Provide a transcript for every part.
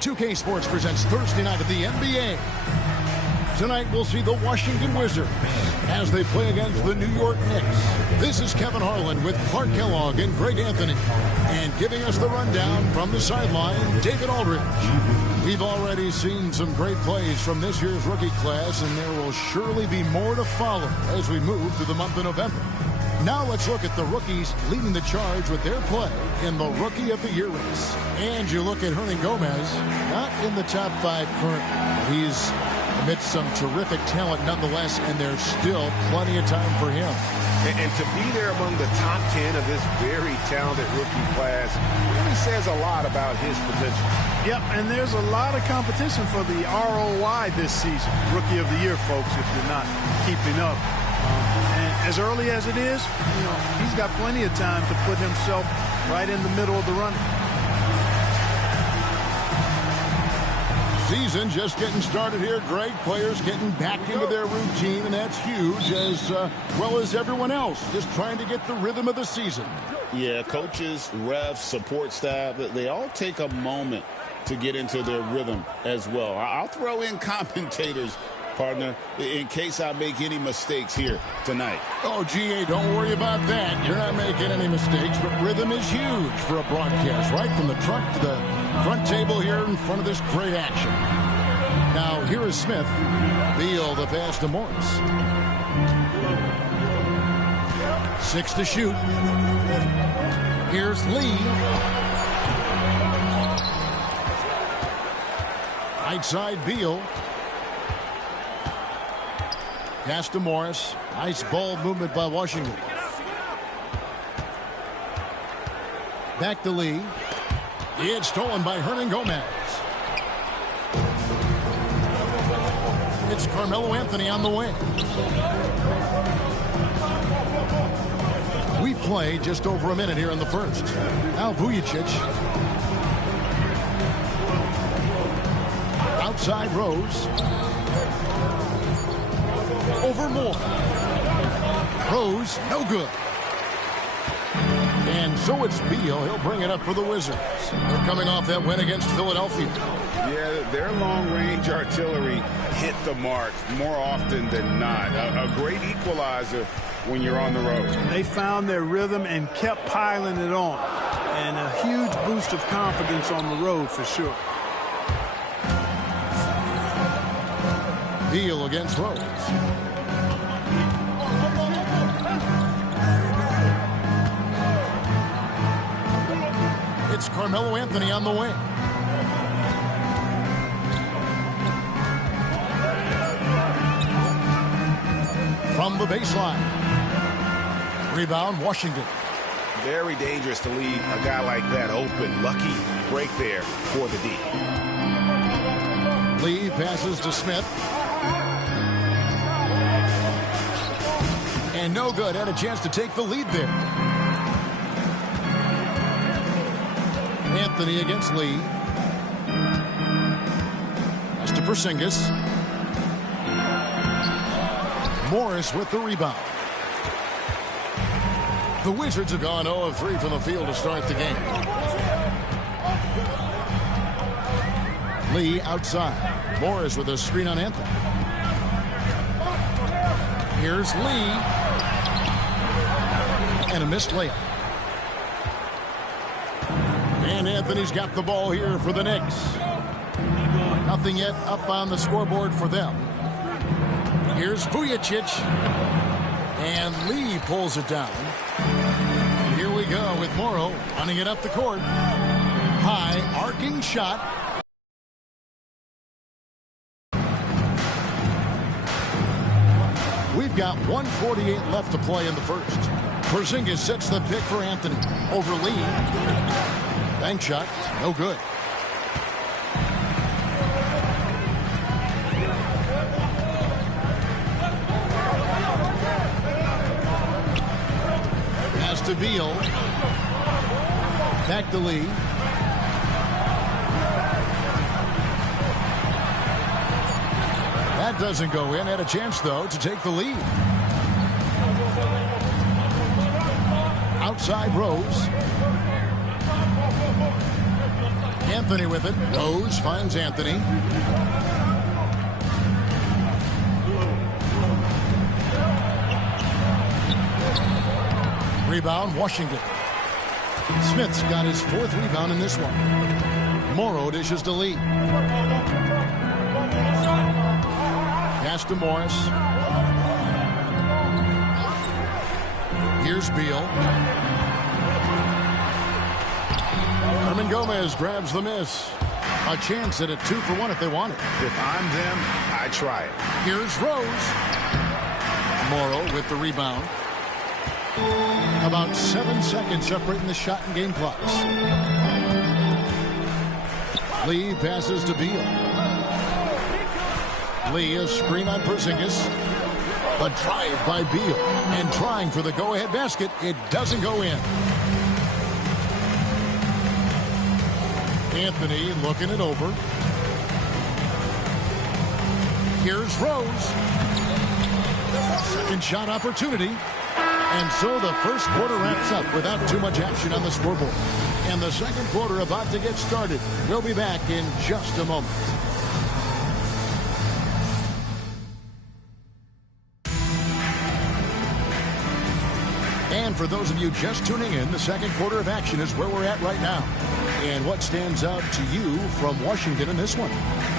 2K Sports presents Thursday night of the NBA. Tonight we'll see the Washington Wizards as they play against the New York Knicks. This is Kevin Harlan with Clark Kellogg and Greg Anthony. And giving us the rundown from the sideline, David Aldridge. We've already seen some great plays from this year's rookie class, and there will surely be more to follow as we move through the month of November. Now let's look at the rookies leading the charge with their play in the Rookie of the Year race. And you look at Hernan Gomez, not in the top 5 currently. He's amidst some terrific talent nonetheless, and there's still plenty of time for him. And to be there among the top 10 of this very talented rookie class really says a lot about his potential. Yep, and there's a lot of competition for the ROI this season. Rookie of the Year, folks, if you're not keeping up. And as early as it is, he's got plenty of time to put himself right in the middle of the running. Season just getting started here, Greg. Players getting back into their routine, and that's huge, as well as everyone else, just trying to get the rhythm of the season. Yeah, coaches, refs, support staff, they all take a moment to get into their rhythm as well. I'll throw in commentators, partner, in case I make any mistakes here tonight. Oh, GA, don't worry about that. You're not making any mistakes, but rhythm is huge for a broadcast, right from the truck to the front table here in front of this great action. Now, here is Smith. Beal, the pass to Morris. 6 to shoot. Here's Lee. Right side, Beal. Pass to Morris. Nice ball movement by Washington. Back to Lee. It's stolen by Hernan Gomez. It's Carmelo Anthony on the wing. We've played just over a minute here in the first. Now Vujicic. Outside Rose. Over Moore. Rose, no good. And so it's Beal. He'll bring it up for the Wizards. They're coming off that win against Philadelphia. Yeah, their long-range artillery hit the mark more often than not. A great equalizer when you're on the road. They found their rhythm and kept piling it on. And a huge boost of confidence on the road for sure. Beal against Rose. It's Carmelo Anthony on the wing. From the baseline. Rebound, Washington. Very dangerous to leave a guy like that open. Lucky break there for the D. Lee passes to Smith. And no good. Had a chance to take the lead there. Anthony against Lee. Pass to Porzingis. Morris with the rebound. The Wizards have gone 0 of 3 from the field to start the game. Lee outside. Morris with a screen on Anthony. Here's Lee. And a missed layup. And Anthony's got the ball here for the Knicks. Nothing yet up on the scoreboard for them. Here's Vujicic. And Lee pulls it down. And here we go with Morrow running it up the court. High arcing shot. We've got 1:48 left to play in the first. Porzingis sets the pick for Anthony. Over Lee. Bank shot. No good. Pass to Beal. Back to Lee. That doesn't go in. Had a chance, though, to take the lead. Outside Rose. Anthony with it. Rose finds Anthony. Rebound, Washington. Smith's got his 4th rebound in this one. Morrow dishes to Lee. Pass to Morris. Here's Beal. Herman Gomez grabs the miss. A chance at a 2-for-1 if they want it. If I'm them, I try it. Here's Rose. Morrow with the rebound. About 7 seconds separating the shot and game clocks. Lee passes to Beal. Lee, a screen on Porzingis. A drive by Beal. And trying for the go-ahead basket. It doesn't go in. Anthony looking it over. Here's Rose. Second shot opportunity. And so the first quarter wraps up without too much action on the scoreboard. And the second quarter about to get started. We'll be back in just a moment. And for those of you just tuning in, the second quarter of action is where we're at right now. And what stands out to you from Washington in this one?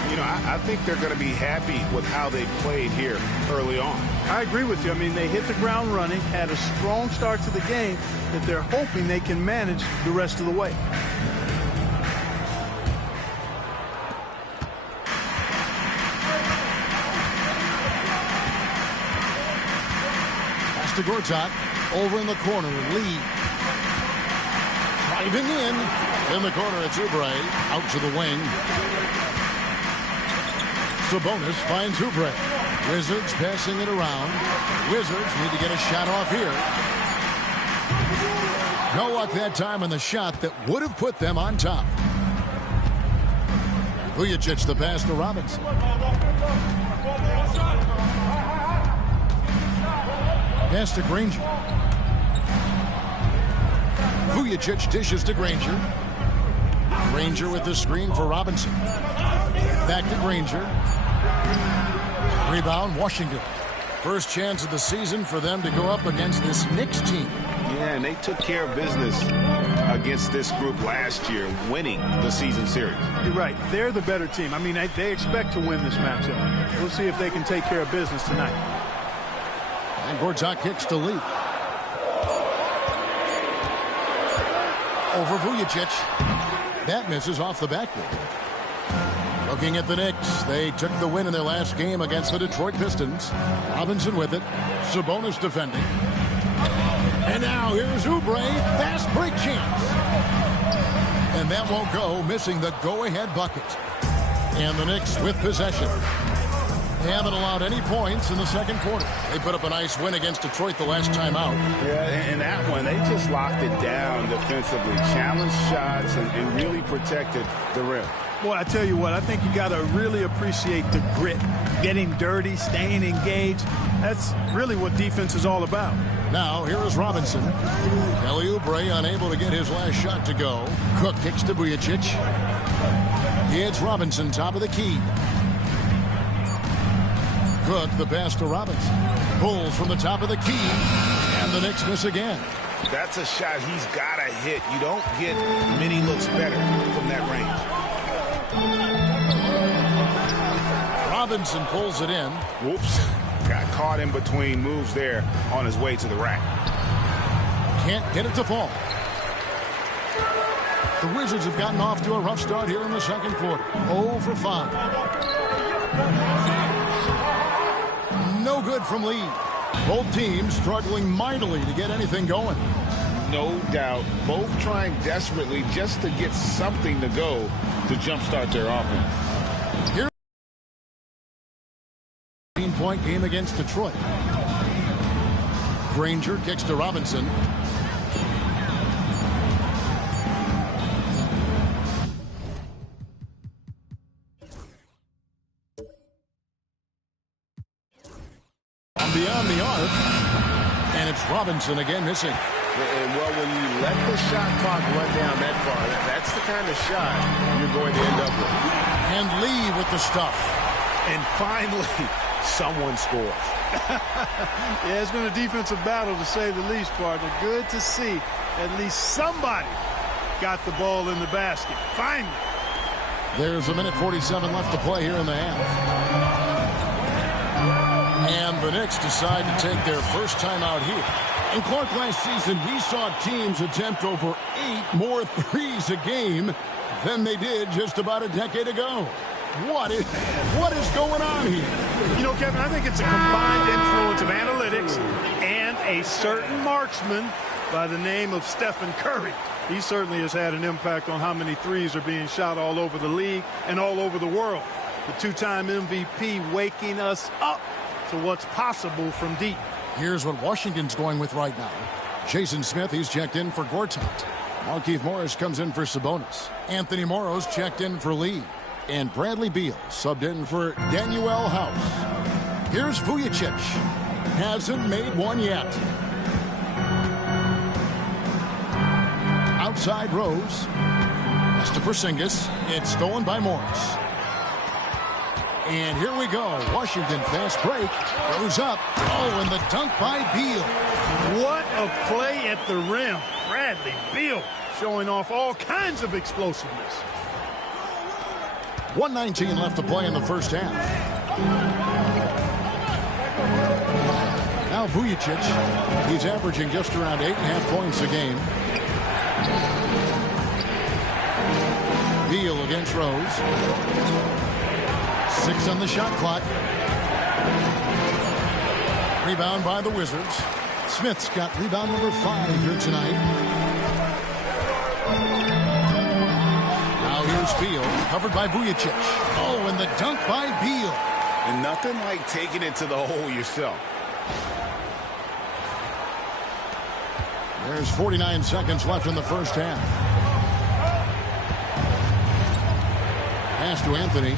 You know, I think they're going to be happy with how they played here early on. I agree with you. I mean, they hit the ground running, had a strong start to the game that they're hoping they can manage the rest of the way. Pass to Gortat. Over in the corner, Lee. Driving in. In the corner, it's Oubre. Out to the wing. Sabonis finds Oubre. Wizards passing it around. Wizards need to get a shot off here. No luck that time on the shot that would have put them on top. Vujacic the pass to Robinson. Pass to Granger. Vujacic dishes to Granger. Granger with the screen for Robinson. Back to Granger. Rebound, Washington. First chance of the season for them to go up against this Knicks team. Yeah, and they took care of business against this group last year, winning the season series. You're right. They're the better team. I mean, they expect to win this matchup. We'll see if they can take care of business tonight. And Gortat kicks to Lee. Over Vujacic. That misses off the backboard. Looking at the Knicks, they took the win in their last game against the Detroit Pistons. Robinson with it. Sabonis defending. And now here's Oubre. Fast break chance. And that won't go, missing the go-ahead bucket. And the Knicks with possession. They haven't allowed any points in the second quarter. They put up a nice win against Detroit the last time out. Yeah, in that one, they just locked it down defensively, challenged shots, and really protected the rim. Boy, I tell you what, I think you got to really appreciate the grit, getting dirty, staying engaged. That's really what defense is all about. Now, here is Robinson. Kelly Oubre unable to get his last shot to go. Cook kicks to Vujacic. It's Robinson, top of the key. Cook, the pass to Robinson. Pulls from the top of the key. And the Knicks miss again. That's a shot he's got to hit. You don't get many looks better from that range. Robinson pulls it in. Whoops. Got caught in between moves there on his way to the rack. Can't get it to fall. The Wizards have gotten off to a rough start here in the second quarter. 0 for 5. No good from Lee. Both teams struggling mightily to get anything going. No doubt. Both trying desperately just to get something to go to jumpstart their offense. Here, 15-point game against Detroit. Granger kicks to Robinson. Beyond the arc, and it's Robinson again missing. And well, when you let the shot clock run down that far. That's the kind of shot you're going to end up with. And Lee with the stuff. And finally, someone scores. Yeah, it's been a defensive battle, to say the least, partner. Good to see at least somebody got the ball in the basket. Finally. There's a minute 47 left to play here in the half. And the Knicks decide to take their first time out here. And Clark, last season, we saw teams attempt over 8 more threes a game than they did just about a decade ago. What is going on here? You know, Kevin, I think it's a combined influence of analytics and a certain marksman by the name of Stephen Curry. He certainly has had an impact on how many threes are being shot all over the league and all over the world. The two-time MVP waking us up to what's possible from deep. Here's what Washington's going with right now. Jason Smith, he's checked in for Gortat. Markieff Morris comes in for Sabonis. Anthony Morrow's checked in for Lee. And Bradley Beal subbed in for Danuel House. Here's Vujacic. Hasn't made one yet. Outside Rose. Pass to Porzingis. It's stolen by Morris. And here we go. Washington fast break. Goes up. Oh, and the dunk by Beal. What a play at the rim. Bradley Beal showing off all kinds of explosiveness. 1:19 left to play in the first half. Now Vujacic. He's averaging just around 8.5 points a game. Beal against Rose. 6 on the shot clock. Rebound by the Wizards. Smith's got rebound number 5 here tonight. Now here's Beal, covered by Vujacic. Oh, and the dunk by Beal. And nothing like taking it to the hole yourself. There's 49 seconds left in the first half. Pass to Anthony.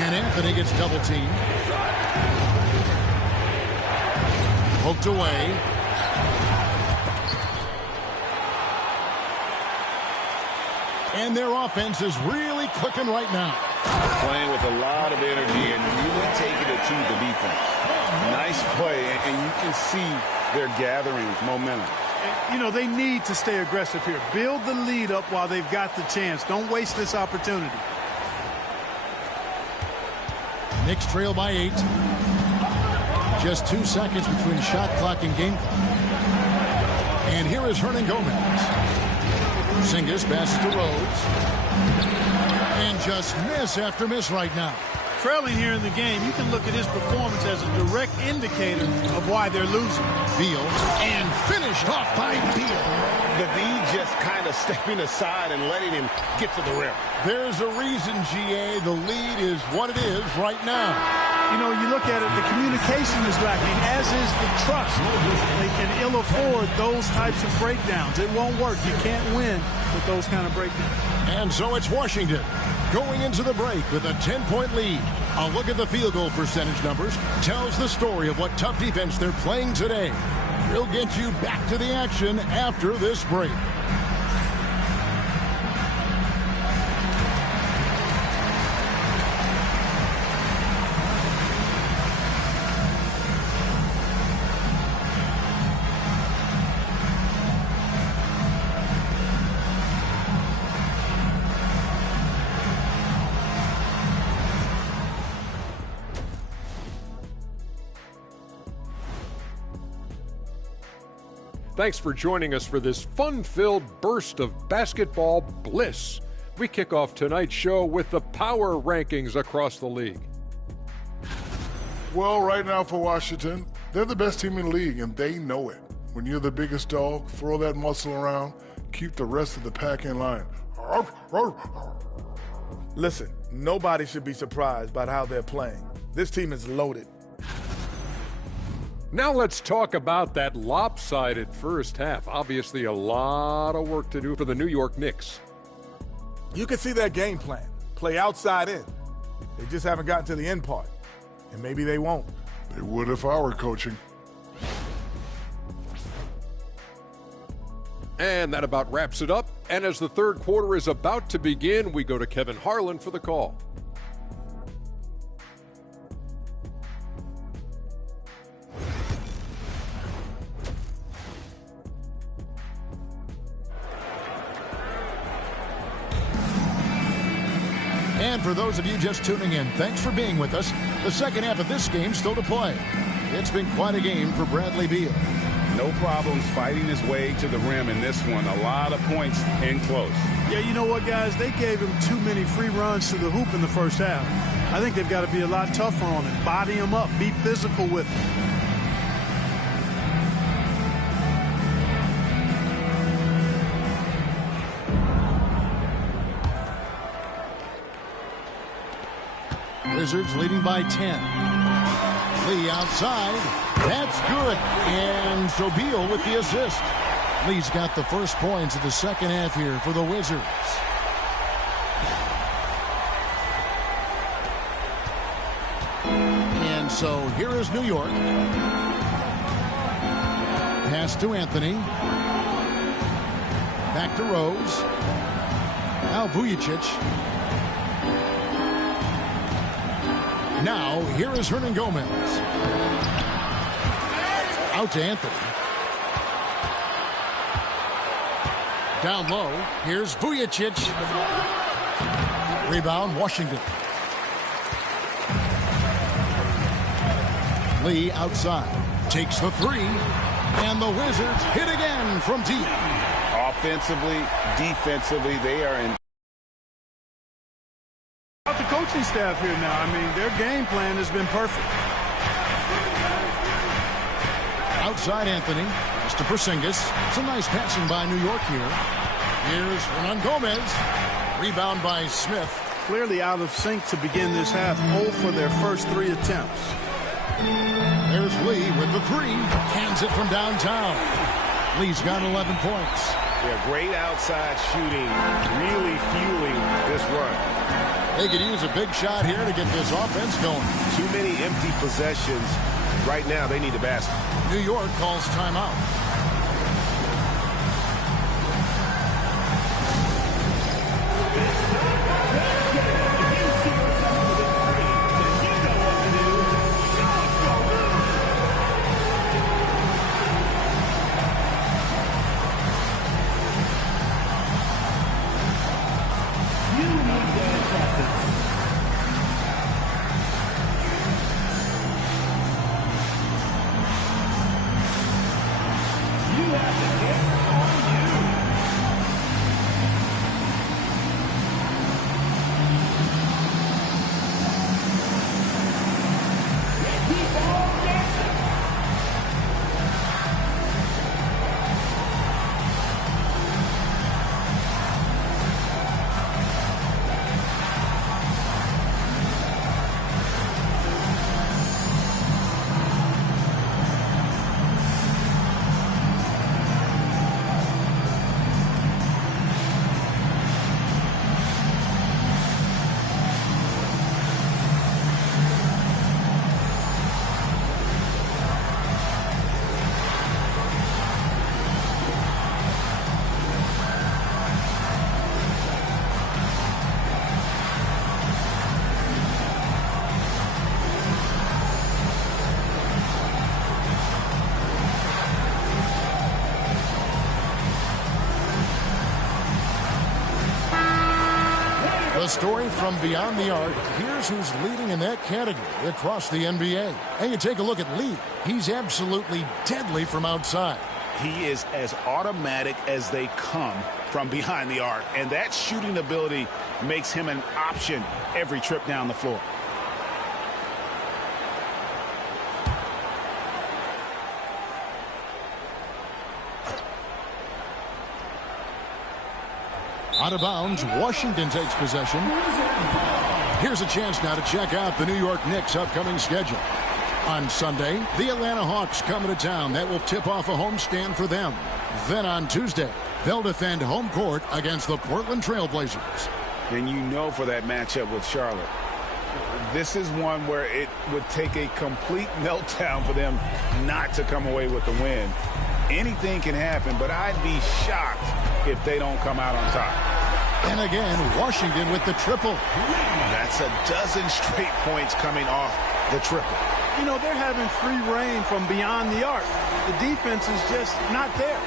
And Anthony gets double teamed. Poked away. And their offense is really clicking right now. Playing with a lot of energy and really taking it to the defense. Nice play, and you can see they're gathering momentum. You know, they need to stay aggressive here. Build the lead up while they've got the chance. Don't waste this opportunity. Knicks trail by 8. Just 2 seconds between shot clock and game clock. And here is Hernan Gomez. Porzingis passes to Rose. And just miss after miss right now. Trailing here in the game, you can look at his performance as a direct indicator of why they're losing. Beal, and finished off by Beal. The V just kind of stepping aside and letting him get to the rim. There's a reason, GA, the lead is what it is right now. You know, you look at it, the communication is lacking, as is the trust. They can ill afford those types of breakdowns. It won't work. You can't win with those kind of breakdowns. And so it's Washington going into the break with a 10-point lead. A look at the field goal percentage numbers tells the story of what tough defense they're playing today. We'll get you back to the action after this break. Thanks for joining us for this fun-filled burst of basketball bliss. We kick off tonight's show with the power rankings across the league. Well, right now for Washington, they're the best team in the league, and they know it. When you're the biggest dog, throw that muscle around, keep the rest of the pack in line. Listen, nobody should be surprised by how they're playing. This team is loaded. Now let's talk about that lopsided first half. Obviously a lot of work to do for the New York Knicks. You can see their game plan. Play outside in. They just haven't gotten to the end part. And maybe they won't. They would if I were coaching. And that about wraps it up. And as the third quarter is about to begin, we go to Kevin Harlan for the call. And for those of you just tuning in, thanks for being with us. The second half of this game still to play. It's been quite a game for Bradley Beal. No problems fighting his way to the rim in this one. A lot of points in close. Yeah, you know what, guys? They gave him too many free runs to the hoop in the first half. I think they've got to be a lot tougher on him. Body him up. Be physical with him. Wizards leading by 10. Lee outside. That's good. And so Beal with the assist. Lee's got the first points of the second half here for the Wizards. And so here is New York. Pass to Anthony. Back to Rose. Now Vujicic. Now, here is Hernan Gomez. Out to Anthony. Down low, here's Vujicic. Rebound, Washington. Lee outside. Takes the three. And the Wizards hit again from deep. Offensively, defensively, they are in. The coaching staff here now, I mean, their game plan has been perfect. Outside Anthony, just to Porzingis. Some nice passing by New York here. Here's Hernan Gomez. Rebound by Smith. Clearly out of sync to begin this half. 0 for their first 3 attempts. There's Lee with the three. Cans it from downtown. Lee's got 11 points. Yeah, great outside shooting, really fueling this run. They could use a big shot here to get this offense going. Too many empty possessions. Right now, they need a basket. New York calls timeout. The story from beyond the arc. Here's who's leading in that category across the NBA. And you take a look at Lee. He's absolutely deadly from outside. He is as automatic as they come from behind the arc. And that shooting ability makes him an option every trip down the floor. Out of bounds, Washington takes possession. Here's a chance now to check out the New York Knicks' upcoming schedule. On Sunday, the Atlanta Hawks come to town. That will tip off a homestand for them. Then on Tuesday, they'll defend home court against the Portland Trail Blazers. And you know for that matchup with Charlotte, this is one where it would take a complete meltdown for them not to come away with the win. Anything can happen, but I'd be shocked if they don't come out on top. And again, Washington with the triple. That's a dozen straight points coming off the triple. You know, they're having free reign from beyond the arc. The defense is just not there.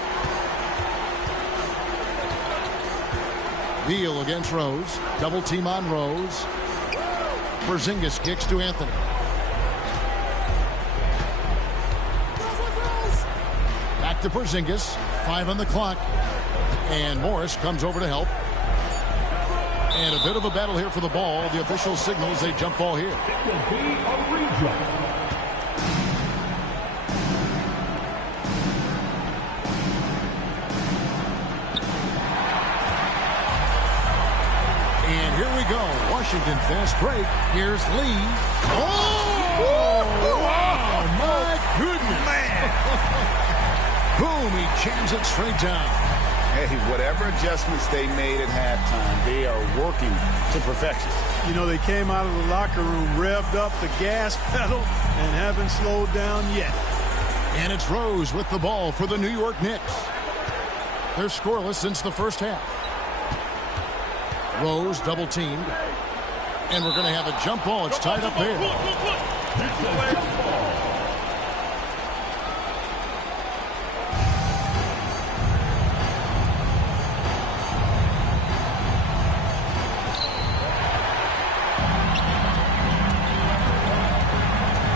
Beal against Rose. Double team on Rose. Porzingis kicks to Anthony. Back to Porzingis. 5 on the clock. And Morris comes over to help. And a bit of a battle here for the ball. The official signals a jump ball here. It will be a rejump. And here we go. Washington fast break. Here's Lee. Oh! Wow! My goodness! Boom! He jams it straight down. Hey, whatever adjustments they made at halftime, they are working to perfection. You know, they came out of the locker room, revved up the gas pedal, and haven't slowed down yet. And it's Rose with the ball for the New York Knicks. They're scoreless since the first half. Rose double teamed. And we're going to have a jump ball. It's tied up there. That's the jump ball.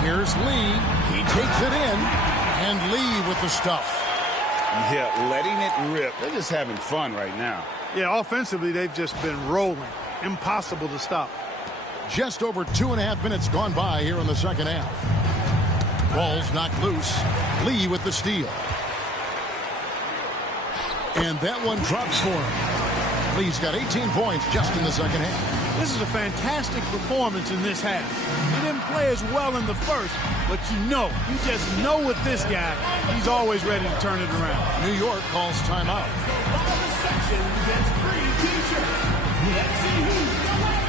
Here's Lee. He takes it in. And Lee with the stuff. Yeah, letting it rip. They're just having fun right now. Yeah, offensively, they've just been rolling. Impossible to stop. Just over 2.5 minutes gone by here in the second half. Ball's knocked loose. Lee with the steal. And that one drops for him. Lee's got 18 points just in the second half. This is a fantastic performance in this half. He didn't play as well in the first, but you just know with this guy, he's always ready to turn it around. New York calls timeout. Section gets free t-shirts. Let's see who's the last.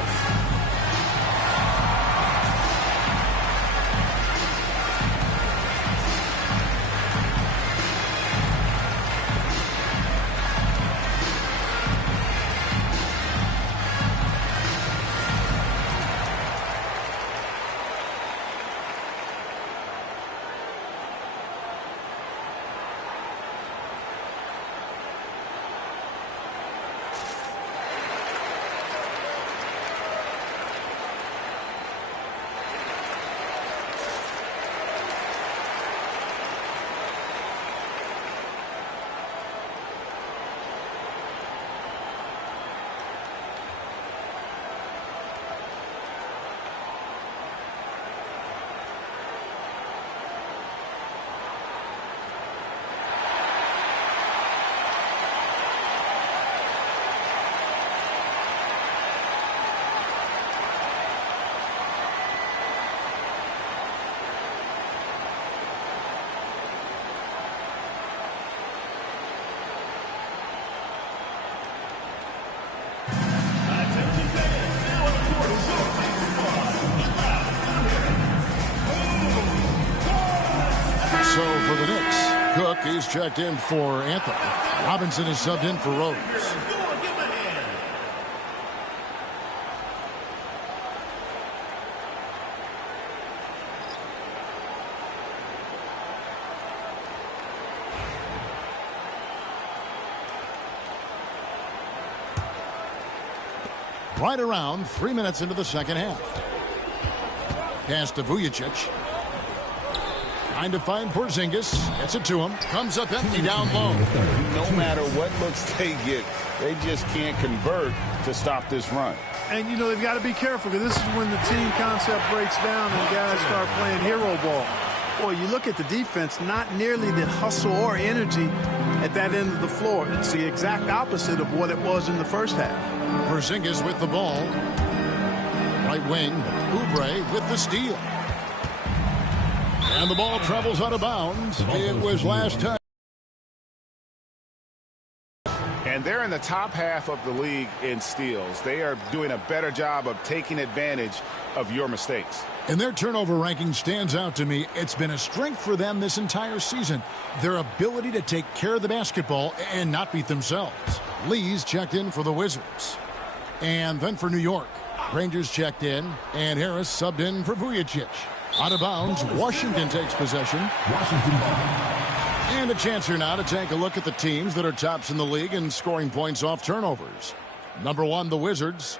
So for the Knicks, Cook is checked in for Anthony. Robinson is subbed in for Rose. Right around 3 minutes into the second half. Pass to Vujicic. Trying to find Porzingis. Gets it to him. Comes up empty down low. No matter what looks they get, they just can't convert to stop this run. And, you know, they've got to be careful because this is when the team concept breaks down and guys start playing hero ball. Boy, you look at the defense, not nearly the hustle or energy at that end of the floor. It's the exact opposite of what it was in the first half. Porzingis with the ball. Right wing, Oubre with the steal. And the ball travels out of bounds. It was last touch. And they're in the top half of the league in steals. They are doing a better job of taking advantage of your mistakes. And their turnover ranking stands out to me. It's been a strength for them this entire season. Their ability to take care of the basketball and not beat themselves. Lee's checked in for the Wizards. And then for New York, Rangers checked in, and Harris subbed in for Vujicic. Out of bounds, Washington takes possession. And a chance here now to take a look at the teams that are tops in the league in scoring points off turnovers. Number 1, the Wizards.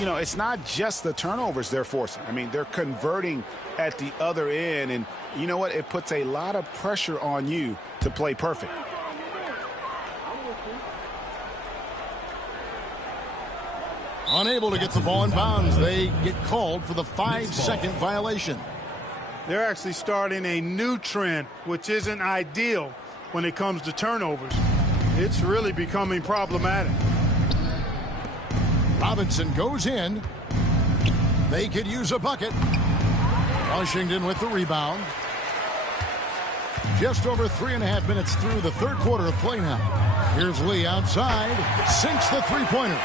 You know, it's not just the turnovers they're forcing. I mean, they're converting at the other end, and you know what? It puts a lot of pressure on you to play perfect. Unable to get the ball in bounds. They get called for the 5-second violation. They're actually starting a new trend, which isn't ideal when it comes to turnovers. It's really becoming problematic. Robinson goes in. They could use a bucket. Washington with the rebound. Just over 3.5 minutes through the third quarter of play now. Here's Lee outside. Sinks the three-pointer.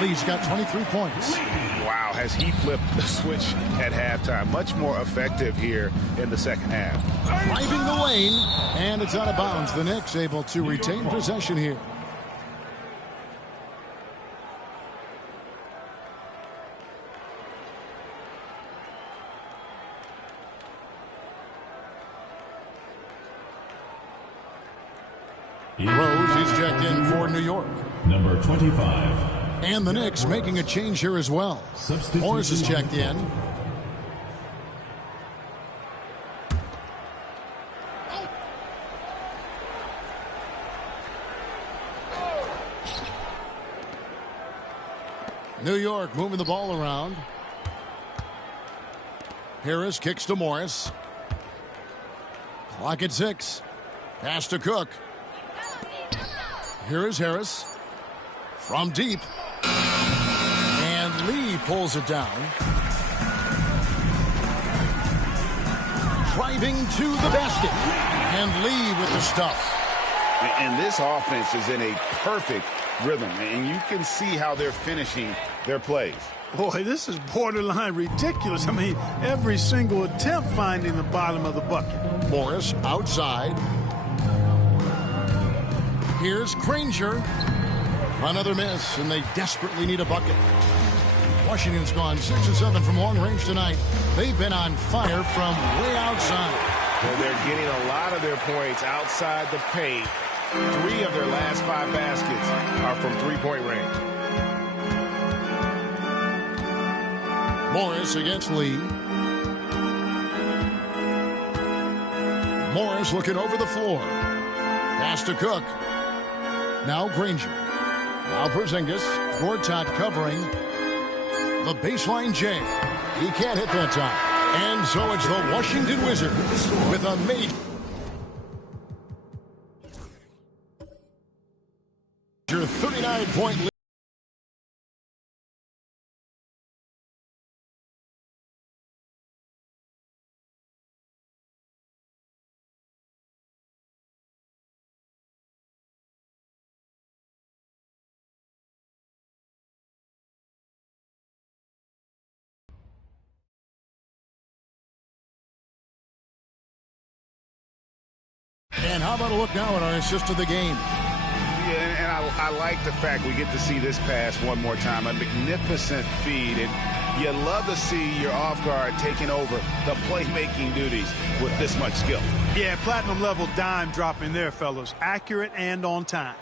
Lee's got 23 points. Wow, has he flipped the switch at halftime. Much more effective here in the second half. Driving the lane, and it's out of bounds. The Knicks able to retain possession here. Rose is checked in for New York. Number 25. And the Knicks making a change here as well. Morris is checked in. New York moving the ball around. Harris kicks to Morris. Clock at 6. Pass to Cook. Here is Harris. From deep. And Lee pulls it down. Driving to the basket. And Lee with the stuff. And this offense is in a perfect rhythm. And you can see how they're finishing their plays. Boy, this is borderline ridiculous. I mean, every single attempt finding the bottom of the bucket. Morris outside. Here's Granger. Another miss, and they desperately need a bucket. Washington's gone 6 of 7 from long range tonight. They've been on fire from way outside. Well, they're getting a lot of their points outside the paint. 3 of their last 5 baskets are from three-point range. Morris against Lee. Morris looking over the floor. Pass to Cook. Now Granger. Now Porzingis. Gortat covering the baseline J. He can't hit that time. And so it's the Washington Wizards with a major 39-point lead. And how about a look now at our assist of the game? Yeah, and I like the fact we get to see this pass one more time. A magnificent feed. And you love to see your off guard taking over the playmaking duties with this much skill. Yeah, platinum level dime dropping there, fellas. Accurate and on time.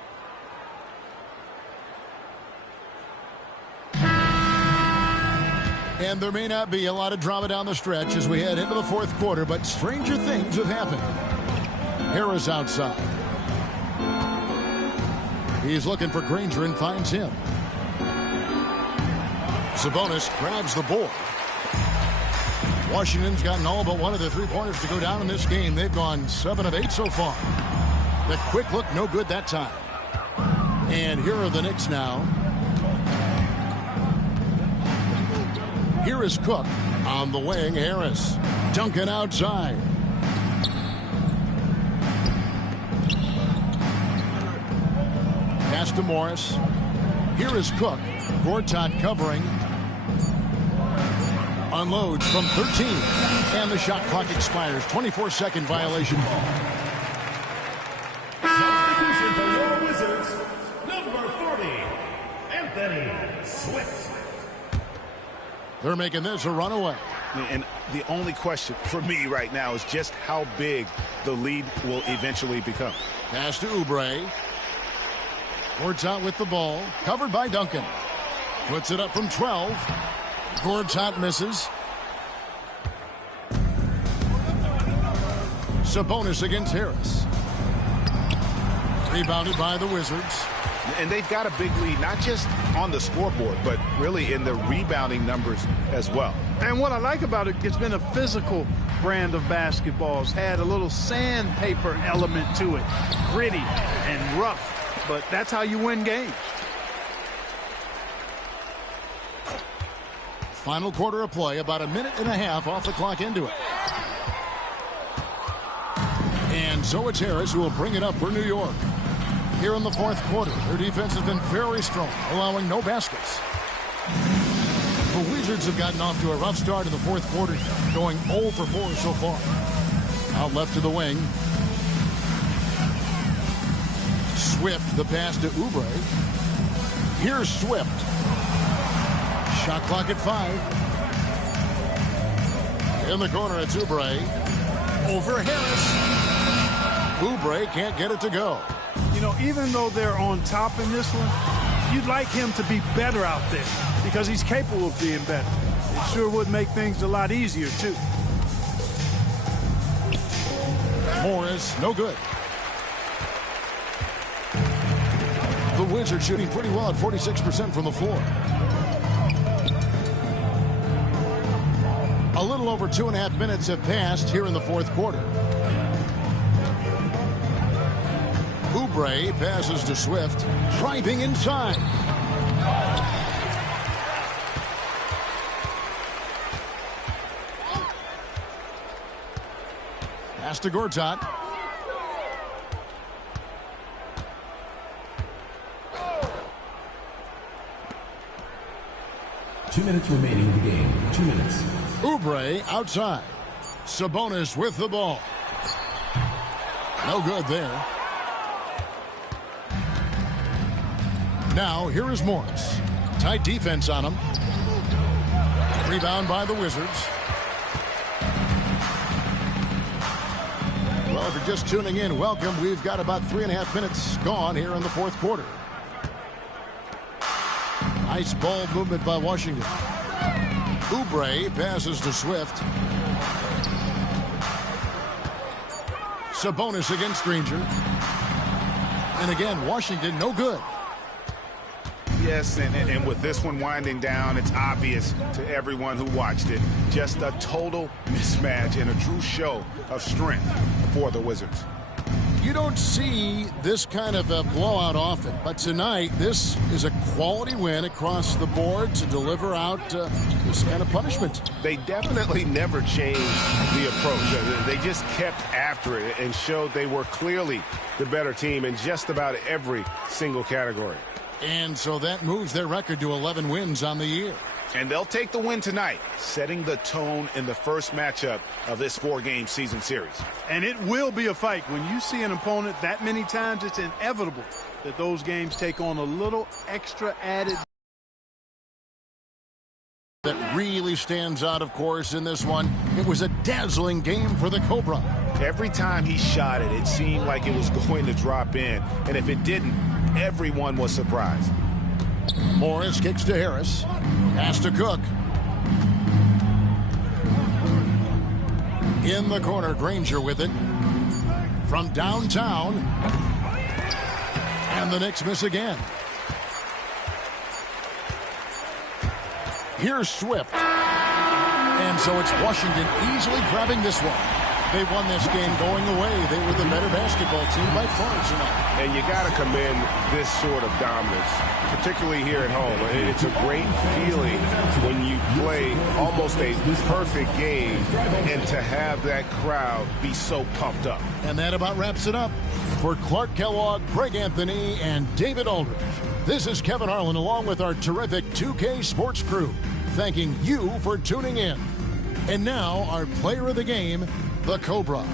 And there may not be a lot of drama down the stretch as we head into the fourth quarter, but stranger things have happened. Harris outside. He's looking for Granger and finds him. Sabonis grabs the board. Washington's gotten all but one of the three-pointers to go down in this game. They've gone 7 of 8 so far. The quick look, no good that time. And here are the Knicks now. Here is Cook on the wing. Harris dunking outside. Pass to Morris. Here is Cook. Gortat covering. Unloads from 13. And the shot clock expires. 24-second violation ball. Substitution for your Wizards, number 40, Anthony Swift. They're making this a runaway. And the only question for me right now is just how big the lead will eventually become. Pass to Oubre. Gortat with the ball. Covered by Duncan. Puts it up from 12. Gortat misses. Sabonis against Harris. Rebounded by the Wizards. And they've got a big lead, not just on the scoreboard, but really in the rebounding numbers as well. And what I like about it, it's been a physical brand of basketball. It's had a little sandpaper element to it. Gritty and rough, but that's how you win games. Final quarter of play, about a minute and a half off the clock into it. And so it's Harris who will bring it up for New York. Here in the fourth quarter, their defense has been very strong, allowing no baskets. The Wizards have gotten off to a rough start in the fourth quarter, going 0 for 4 so far. Out left to the wing. Swift, the pass to Oubre. Here's Swift. Shot clock at 5. In the corner, it's Oubre. Over Harris. Oubre can't get it to go. You know, even though they're on top in this one, you'd like him to be better out there because he's capable of being better. It sure would make things a lot easier, too. Morris, no good. The Wizards shooting pretty well at 46% from the floor. A little over 2.5 minutes have passed here in the fourth quarter. Oubre passes to Swift, driving inside. Pass to Gortat. Two minutes remaining in the game. 2 minutes. Oubre outside. Sabonis with the ball. No good there. Now, here is Morris. Tight defense on him. Rebound by the Wizards. Well, if you're just tuning in, welcome. We've got about 3.5 minutes gone here in the fourth quarter. Nice ball movement by Washington. Oubre passes to Swift. Sabonis against Granger. And again, Washington no good. Yes, and with this one winding down, it's obvious to everyone who watched it. Just a total mismatch and a true show of strength for the Wizards. You don't see this kind of a blowout often, but tonight this is a quality win across the board to deliver out this kind of punishment. They definitely never changed the approach. They just kept after it and showed they were clearly the better team in just about every single category. And so that moves their record to 11 wins on the year. And they'll take the win tonight, setting the tone in the first matchup of this 4-game season series. And it will be a fight. When you see an opponent that many times, it's inevitable that those games take on a little extra added. That really stands out, of course, in this one. It was a dazzling game for the Cobra. Every time he shot it, it seemed like it was going to drop in. And if it didn't, everyone was surprised. Morris kicks to Harris. Pass to Cook. In the corner, Granger with it. From downtown. And the Knicks miss again. Here's Swift. And so it's Washington easily grabbing this one. They won this game going away. They were the better basketball team by far tonight. And you got to commend this sort of dominance, particularly here at home. It's a great feeling when you play almost a perfect game and to have that crowd be so pumped up. And that about wraps it up. For Clark Kellogg, Greg Anthony, and David Aldridge, this is Kevin Harlan along with our terrific 2K Sports crew, thanking you for tuning in. And now, our player of the game, the Cobra.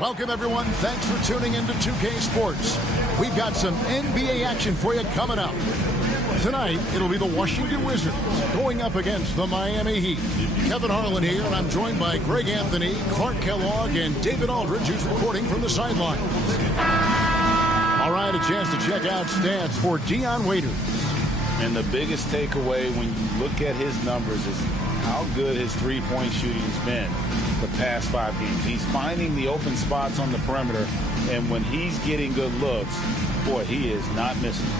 Welcome, everyone. Thanks for tuning in to 2K Sports. We've got some NBA action for you coming up. Tonight, it'll be the Washington Wizards going up against the Miami Heat. Kevin Harlan here, and I'm joined by Greg Anthony, Clark Kellogg, and David Aldridge, who's reporting from the sidelines. All right, a chance to check out stats for Dion Waiters. And the biggest takeaway when you look at his numbers is how good his three-point shooting's been the past 5 games. He's finding the open spots on the perimeter, and when he's getting good looks, boy, he is not missing.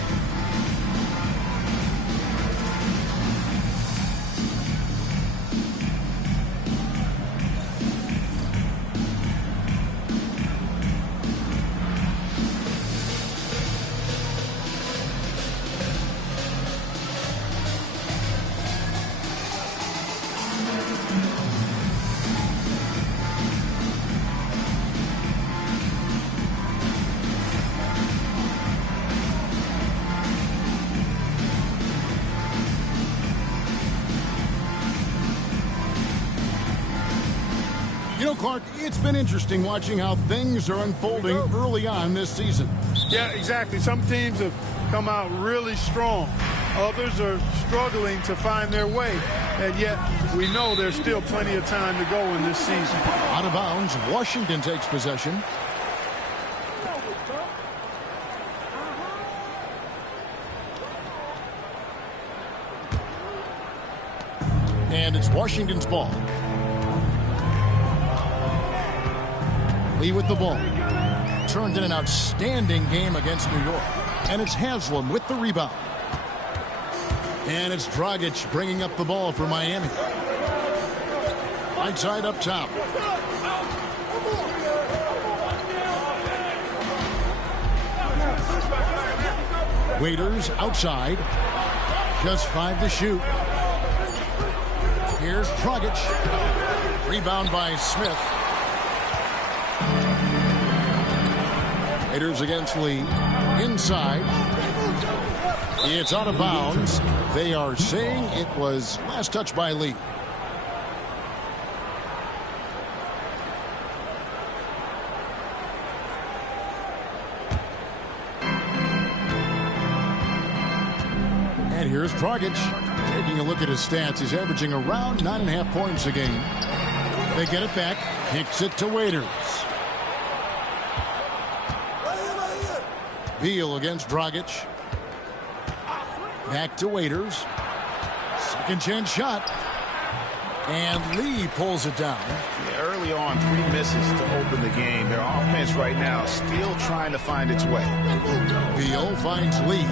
Clark, it's been interesting watching how things are unfolding early on this season. Yeah, exactly. Some teams have come out really strong. Others are struggling to find their way. And yet, we know there's still plenty of time to go in this season. Out of bounds, Washington takes possession. And it's Washington's ball. Lee with the ball. Turned in an outstanding game against New York. And it's Haslam with the rebound. And it's Dragic bringing up the ball for Miami. Right side up top. Waiters outside. Just 5 to shoot. Here's Dragic. Rebound by Smith. Raiders against Lee. Inside. It's out of bounds. They are saying it was last touch by Lee. And here's Dragic. Taking a look at his stats, he's averaging around 9.5 points a game. They get it back. Kicks it to Waiters. Beal against Dragic. Back to Waiters. Second chance shot. And Lee pulls it down. Yeah, early on, 3 misses to open the game. Their offense right now still trying to find its way. Beal finds Lee.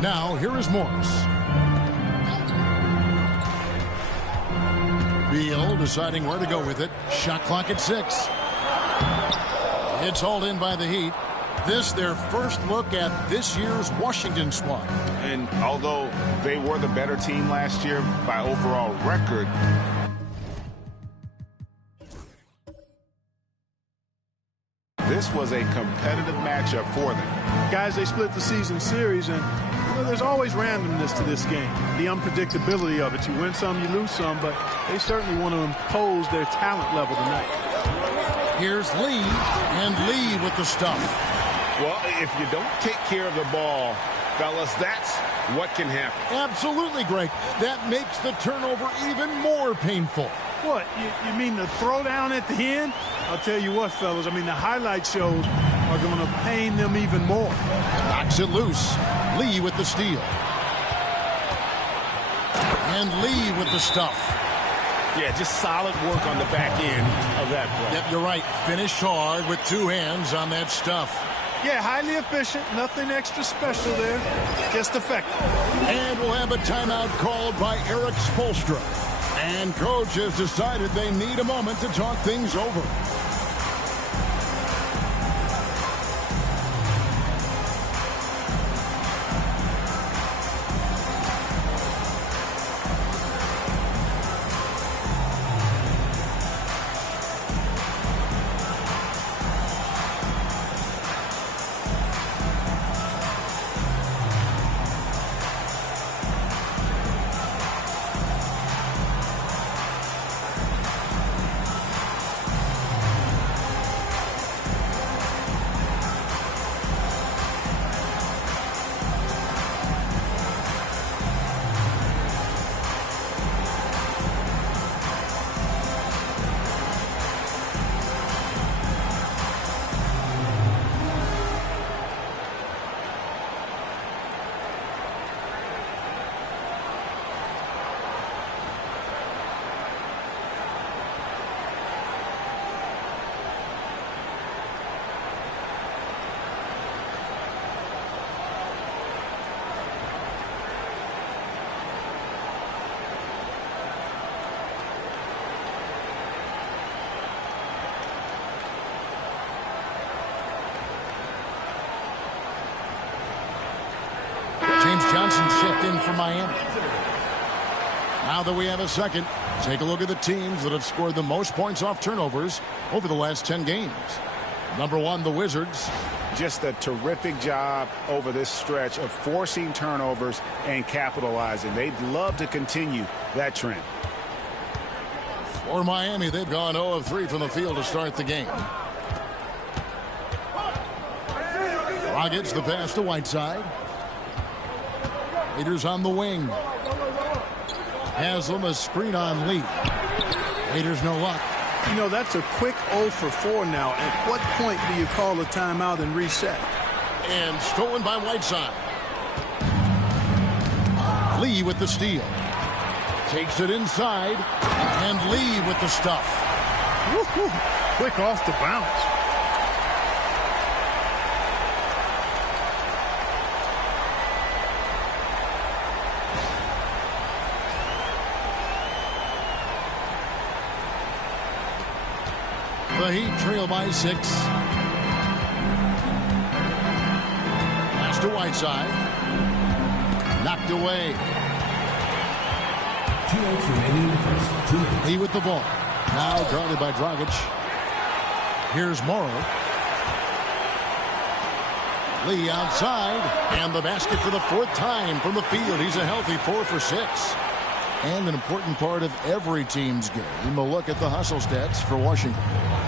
Now here is Morris. Beal deciding where to go with it. Shot clock at 6. It's hauled in by the Heat. This their first look at this year's Washington squad. And although they were the better team last year by overall record, this was a competitive matchup for them. Guys, they split the season series, and there's always randomness to this game. The unpredictability of it. You win some, you lose some, but they certainly want to impose their talent level tonight. Here's Lee, and Lee with the stuff. Well, if you don't take care of the ball, fellas, that's what can happen. Absolutely, Greg. That makes the turnover even more painful. What? You mean the throwdown at the end? I'll tell you what, fellas. I mean, the highlight shows are going to pain them even more. Knocks it loose. Lee with the steal. And Lee with the stuff. Yeah, just solid work on the back end of that play. Yep, you're right. Finished hard with 2 hands on that stuff. Yeah, highly efficient. Nothing extra special there. Just effective. And we'll have a timeout called by Eric Spoelstra. And coach has decided they need a moment to talk things over. James Johnson checked in for Miami. Now that we have a second, take a look at the teams that have scored the most points off turnovers over the last 10 games. Number 1, the Wizards. Just a terrific job over this stretch of forcing turnovers and capitalizing. They'd love to continue that trend. For Miami, they've gone 0 of 3 from the field to start the game. Dragic the pass to Whiteside. Raiders on the wing. Haslam a screen on Lee. Raiders no luck. You know, that's a quick 0 for 4 now. At what point do you call a timeout and reset? And stolen by Whiteside. Lee with the steal. Takes it inside. And Lee with the stuff. Woo-hoo. Quick off the bounce. The Heat trail by 6. Pass to Whiteside. Knocked away. 2 minutes remaining in the first. 2 minutes. Lee with the ball. Now guarded by Dragic. Here's Morrow. Lee outside. And the basket for the 4th time from the field. He's a healthy 4 for 6. And an important part of every team's game. A look at the hustle stats for Washington.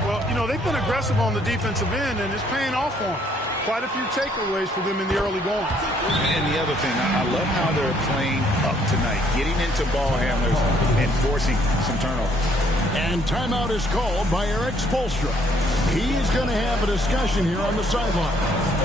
Well, you know, they've been aggressive on the defensive end, and it's paying off for them. Quite a few takeaways for them in the early going. And the other thing, I love how they're playing up tonight, getting into ball handlers and forcing some turnovers. And timeout is called by Eric Spoelstra. He's going to have a discussion here on the sideline.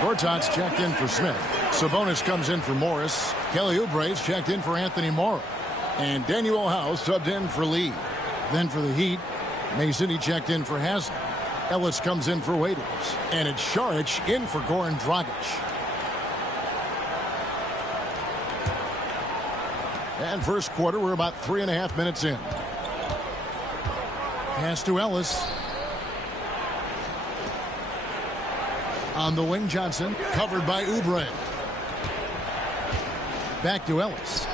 Gortat's checked in for Smith. Sabonis comes in for Morris. Kelly Oubre's checked in for Anthony Morrow. And Daniel House subbed in for Lee. Then for the Heat, Mason, he checked in for Haslem. Ellis comes in for Waiters. And it's Šarić in for Goran Dragic. And first quarter, we're about 3.5 minutes in. Pass to Ellis. On the wing, Johnson, covered by Oubre. Back to Ellis.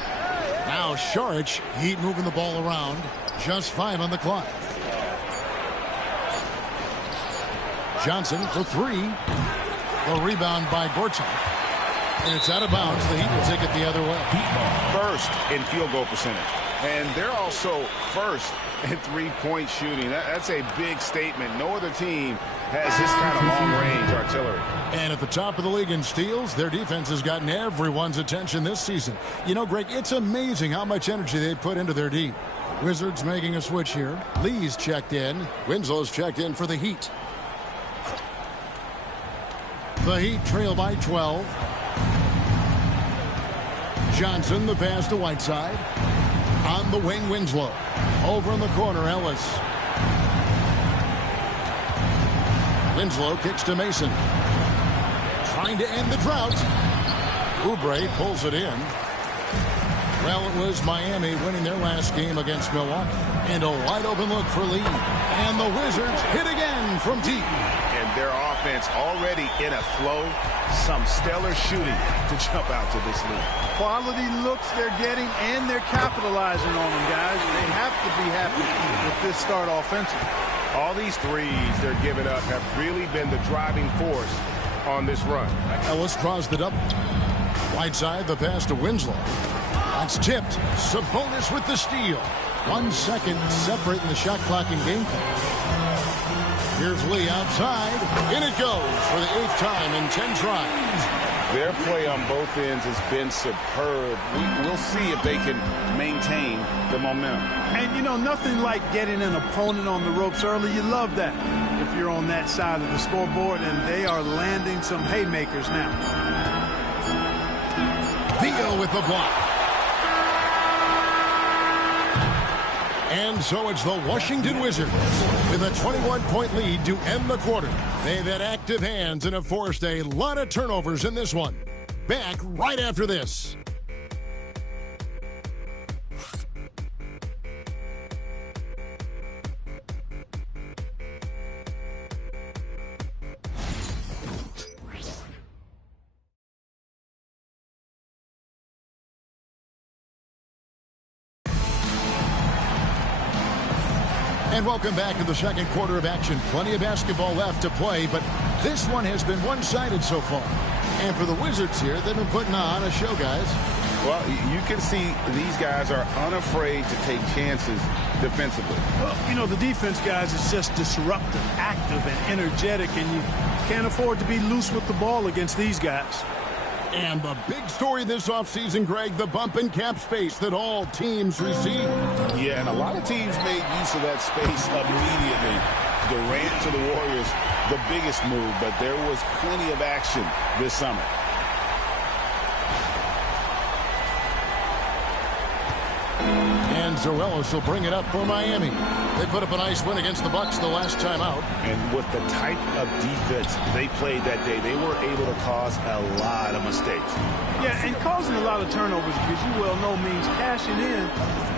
Now Šarić, Heat moving the ball around. Just 5 on the clock. Johnson for 3. The rebound by Gortat. And it's out of bounds. The Heat will take it the other way. First in field goal percentage. And they're also first in three-point shooting. That's a big statement. No other team has this kind of long-range artillery. And at the top of the league in steals, their defense has gotten everyone's attention this season. You know, Greg, it's amazing how much energy they put into their D. Wizards making a switch here. Lee's checked in. Winslow's checked in for the Heat. The Heat trail by 12. Johnson, the pass to Whiteside. On the wing, Winslow. Over in the corner, Ellis. Winslow kicks to Mason. Trying to end the drought. Oubre pulls it in. Well, it was Miami winning their last game against Milwaukee. And a wide open look for Lee. And the Wizards hit again from deep. And their offense already in a flow. Some stellar shooting to jump out to this lead. Quality looks they're getting, and they're capitalizing on them, guys. They have to be happy with this start offensively. All these threes they're giving up have really been the driving force on this run. Ellis draws the double. Whiteside, the pass to Winslow. That's tipped. Sabonis with the steal. 1 second separating the shot clock and game clock. Here's Lee outside. In it goes for the 8th time in 10 tries. Their play on both ends has been superb. We'll see if they can maintain the momentum. And, you know, nothing like getting an opponent on the ropes early. You love that if you're on that side of the scoreboard, and they are landing some haymakers now. Beal with the block. And so it's the Washington Wizards with a 21-point lead to end the quarter. They've had active hands and have forced a lot of turnovers in this one. Back right after this. And welcome back to the second quarter of action. Plenty of basketball left to play, but this one has been one-sided so far. And for the Wizards here, they've been putting on a show, guys. Well, you can see these guys are unafraid to take chances defensively. Well, you know, the defense, guys, is just disruptive, active, and energetic, and you can't afford to be loose with the ball against these guys. And the big story this offseason, Greg, the bump in cap space that all teams receive. Yeah, and a lot of teams made use of that space immediately. Durant to the Warriors, the biggest move, but there was plenty of action this summer. And Zorellis will bring it up for Miami. They put up a nice win against the Bucks the last time out. And with the type of defense they played that day, they were able to cause a lot of mistakes. Yeah, and causing a lot of turnovers, as you well know, means cashing in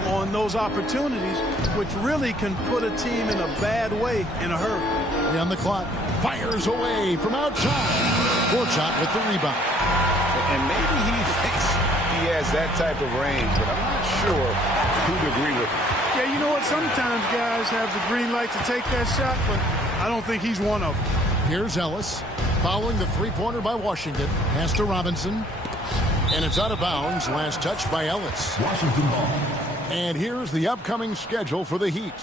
on those opportunities, which really can put a team in a bad way in a hurry. On the clock, fires away from outside. Gorchak with the rebound. And maybe he thinks he has that type of range, but I'm not sure who'd agree with him. Yeah, you know what? Sometimes guys have the green light to take that shot, but I don't think he's one of them. Here's Ellis following the three-pointer by Washington. Pass to Robinson. And it's out of bounds. Last touch by Ellis. Washington ball. And here's the upcoming schedule for the Heat.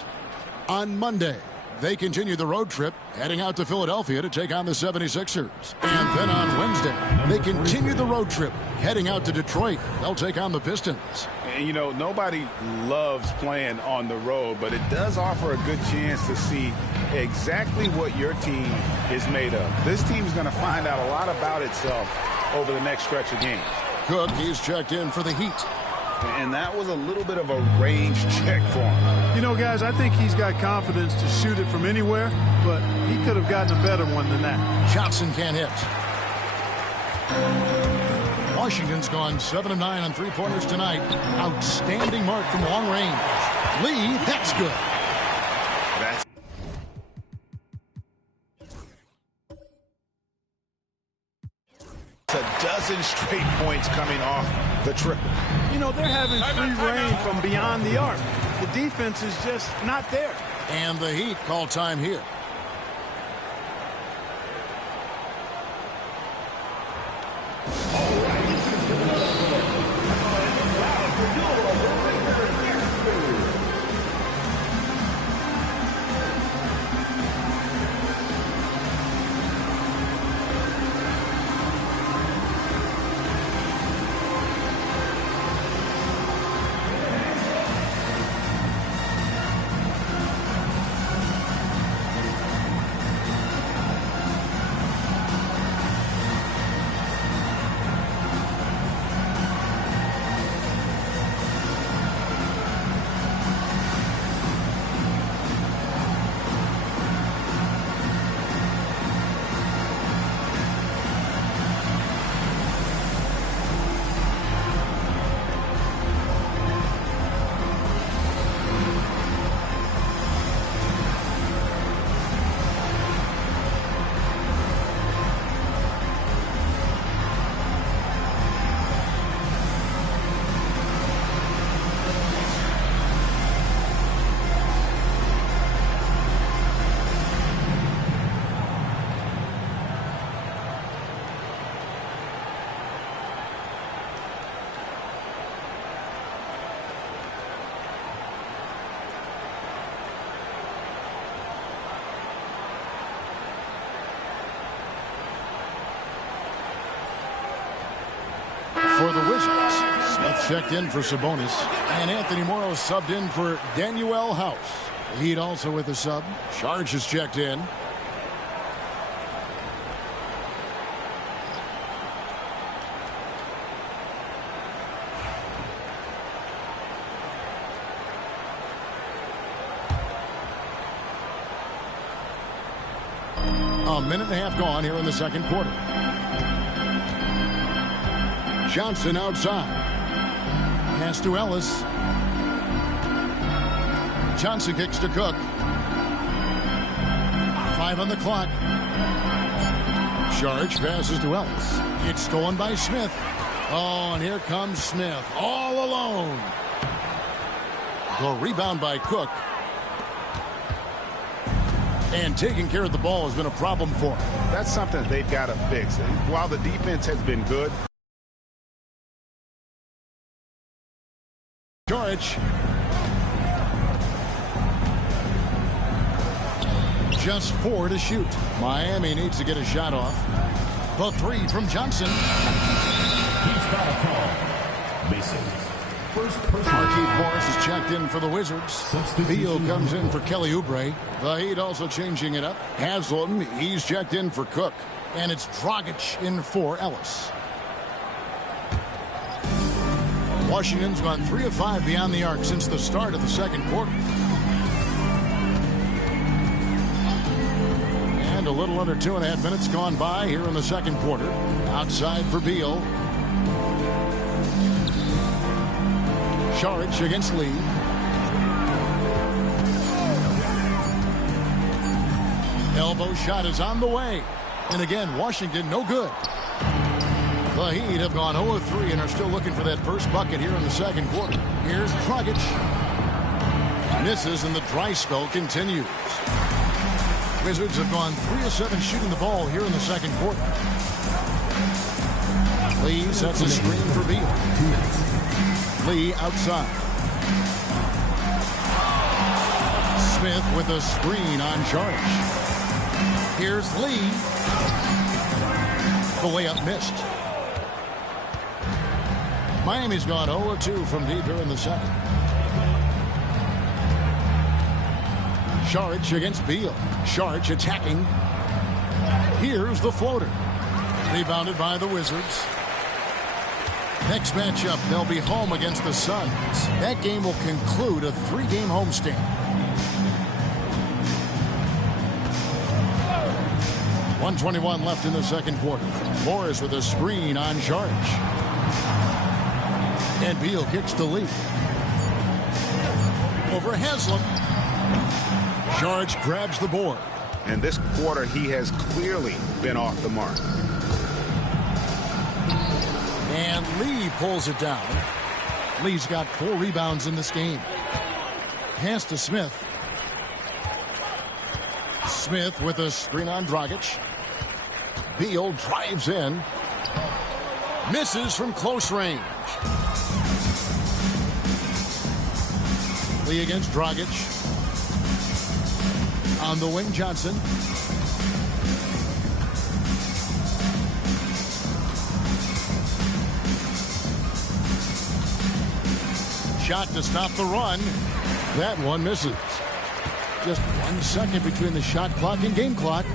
On Monday, they continue the road trip, heading out to Philadelphia to take on the 76ers. And then on Wednesday, they continue the road trip, heading out to Detroit. They'll take on the Pistons. And, you know, nobody loves playing on the road, but it does offer a good chance to see exactly what your team is made of. This team is going to find out a lot about itself over the next stretch of games. Cook, he's checked in for the Heat. And that was a little bit of a range check for him. You know, guys, I think he's got confidence to shoot it from anywhere, but he could have gotten a better one than that. Johnson can't hit. Washington's gone 7 of 9 on three-pointers tonight. Outstanding mark from long range. Lee, that's good. That's a dozen straight points coming off the triple. You know, they're having free reign from beyond the arc. The defense is just not there. And the Heat call time here. For the Wizards, Smith checked in for Sabonis, and Anthony Morrow subbed in for Danuel House. The Heat also with a sub. Charge is checked in. A minute and a half gone here in the second quarter. Johnson outside. Pass to Ellis. Johnson kicks to Cook. 5 on the clock. Charge passes to Ellis. It's stolen by Smith. Oh, and here comes Smith all alone. The rebound by Cook. And taking care of the ball has been a problem for him. That's something they've got to fix. While the defense has been good. George. Just 4 to shoot. Miami needs to get a shot off. The 3 from Johnson. He's got a call. Mason. First person. Markieff Morris is checked in for the Wizards. Beal comes in for Kelly Oubre. The Heat also changing it up. Haslam, he's checked in for Cook. And it's Dragic in for Ellis. Washington's gone 3 of 5 beyond the arc since the start of the second quarter. And a little under 2.5 minutes gone by here in the second quarter. Outside for Beal. Saric against Lee. Elbow shot is on the way. And again, Washington no good. The Heat have gone 0 of 3 and are still looking for that first bucket here in the second quarter. Here's Dragic. Misses and the dry spell continues. Wizards have gone 3 of 7 shooting the ball here in the second quarter. Lee sets a screen for Beal. Lee outside. Smith with a screen on charge. Here's Lee. The layup missed. Miami's gone 0 of 2 from deep here in the second. Saric against Beal. Saric attacking. Here's the floater. Rebounded by the Wizards. Next matchup, they'll be home against the Suns. That game will conclude a 3-game homestand. 1:21 left in the second quarter. Morris with a screen on charge. And Beal kicks the lead. Over Haslam. Saric grabs the board. And this quarter, he has clearly been off the mark. And Lee pulls it down. Lee's got 4 rebounds in this game. Pass to Smith. Smith with a screen on Dragic. Beal drives in. Misses from close range. Lee against Dragic. On the wing, Johnson. Shot to stop the run. That one misses. Just 1 second between the shot clock and game clock.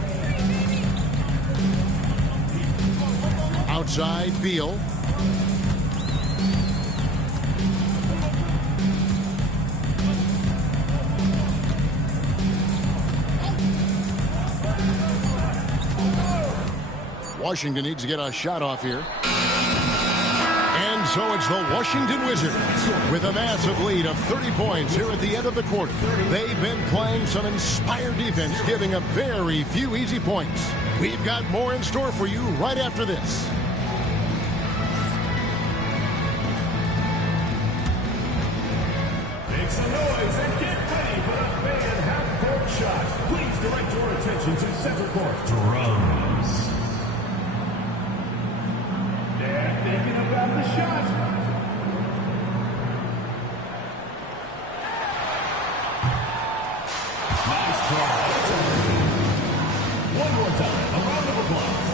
Outside, Beal. Washington needs to get a shot off here. And so it's the Washington Wizards with a massive lead of 30 points here at the end of the quarter. They've been playing some inspired defense, giving up very few easy points. We've got more in store for you right after this. Make some noise and get ready for the fan half-court shot. Please direct your attention to center court. Drums. They're thinking about the shot. Nice try. One more time. A round of applause.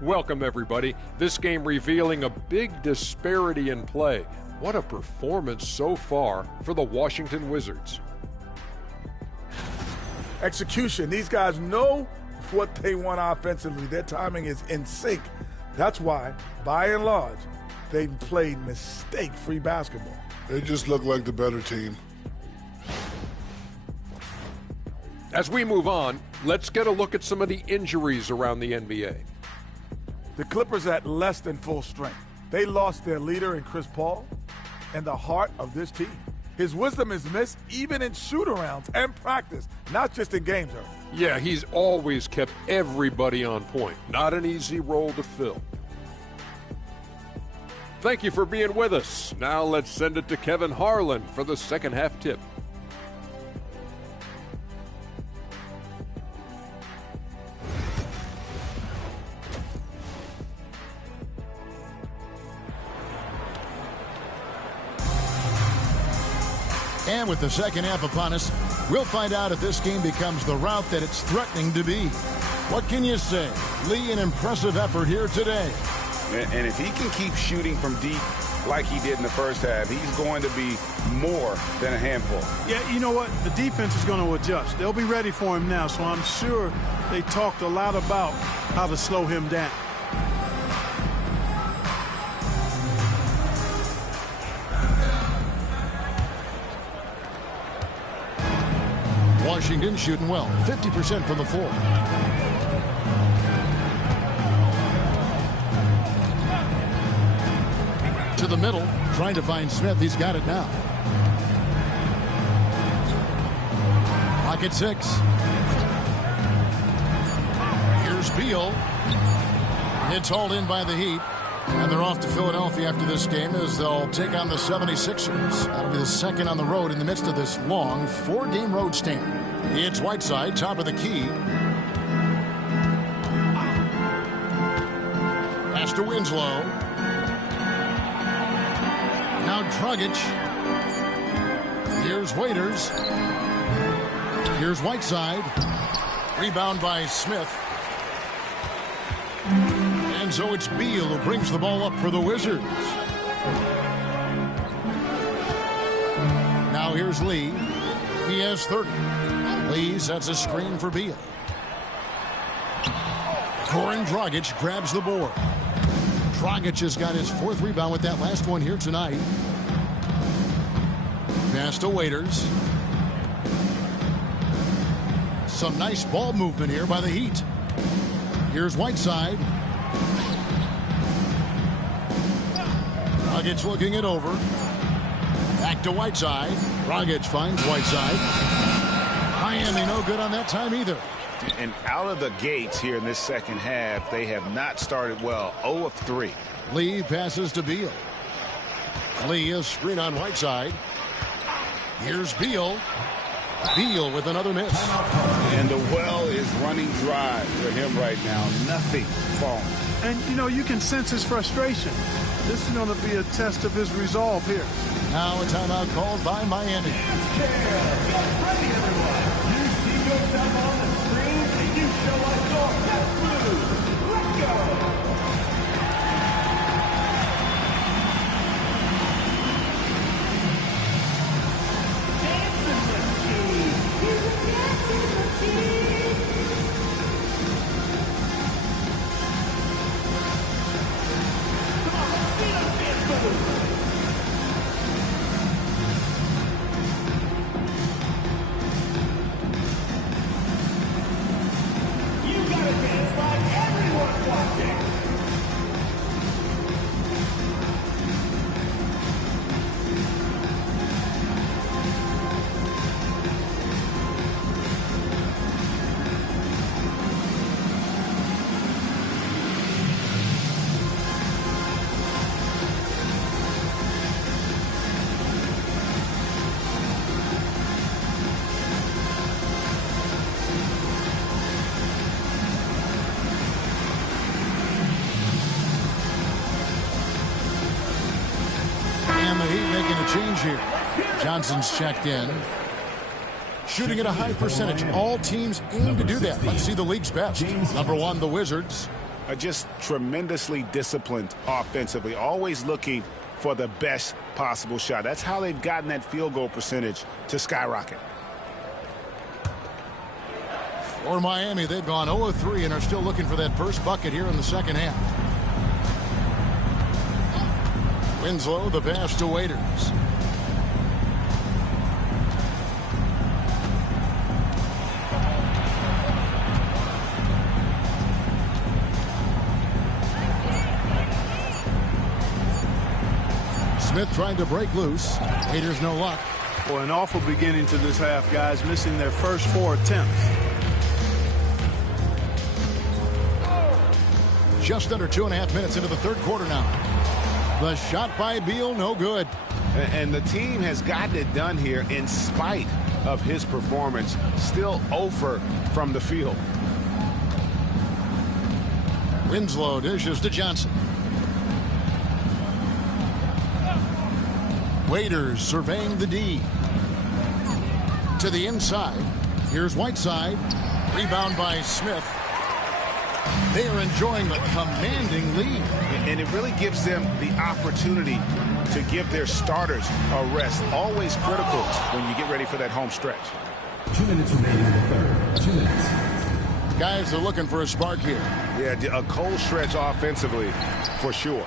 Welcome, everybody. This game revealing a big disparity in play. What a performance so far for the Washington Wizards. Execution. These guys know what they want offensively. Their timing is in sync. That's why, by and large, they've played mistake-free basketball. They just look like the better team. As we move on, let's get a look at some of the injuries around the NBA. The Clippers at less than full strength. They lost their leader in Chris Paul and the heart of this team. His wisdom is missed even in shoot-arounds and practice, not just in games, Earth. Yeah, he's always kept everybody on point. Not an easy role to fill. Thank you for being with us. Now let's send it to Kevin Harlan for the second half tip. And with the second half upon us, we'll find out if this game becomes the route that it's threatening to be. What can you say? Lee, an impressive effort here today. And if he can keep shooting from deep like he did in the first half, he's going to be more than a handful. Yeah, you know what? The defense is going to adjust. They'll be ready for him now, so I'm sure they talked a lot about how to slow him down. Washington shooting well, 50% from the floor. To the middle, trying to find Smith. He's got it now. Pocket 6. Here's Beal. It's hauled in by the Heat. And they're off to Philadelphia after this game as they'll take on the 76ers. That'll be the second on the road in the midst of this long 4-game road stand. It's Whiteside, top of the key. Pass to Winslow. Now Dragic. Here's Waiters. Here's Whiteside. Rebound by Smith. And so it's Beal who brings the ball up for the Wizards. Now here's Lee. He has 30. Lee sets a screen for Beal. Goran Dragic grabs the board. Dragic has got his 4th rebound with that last one here tonight. Pass to Waiters. Some nice ball movement here by the Heat. Here's Whiteside. Dragic looking it over. Back to Whiteside. Dragic finds Whiteside. Miami no good on that time either. And out of the gates here in this second half, they have not started well. 0 of 3. Lee passes to Beal. Lee is screen on Whiteside. Here's Beal. Beal with another miss. And the well is running dry for him right now. Nothing falling. And, you know, you can sense his frustration. This is going to be a test of his resolve here. Now a timeout called by Miami. Get ready, everyone. You see yourself on the screen, and you show us your best moves. Let's go. Dancing machine. He's a dancing machine. Come on, let's see those dance moves. Dance like everyone's watching. Change here. Johnson's checked in. Shooting at a high percentage. All teams aim to do that. Let's see the league's best. Number 1, the Wizards. Just tremendously disciplined offensively. Always looking for the best possible shot. That's how they've gotten that field goal percentage to skyrocket. For Miami, they've gone 0-3 and are still looking for that first bucket here in the second half. Winslow, the pass to Waiters. Smith trying to break loose. Waiters no luck. Boy, an awful beginning to this half, guys, missing their first 4 attempts. Just under 2.5 minutes into the third quarter now. The shot by Beal, no good. And the team has gotten it done here in spite of his performance. Still 0 from the field. Winslow dishes to Johnson. Waiters surveying the D. To the inside. Here's Whiteside. Rebound by Smith. They are enjoying the commanding lead. And it really gives them the opportunity to give their starters a rest. Always critical when you get ready for that home stretch. 2 minutes remaining in the third. 2 minutes. Guys are looking for a spark here. Yeah, a cold stretch offensively, for sure.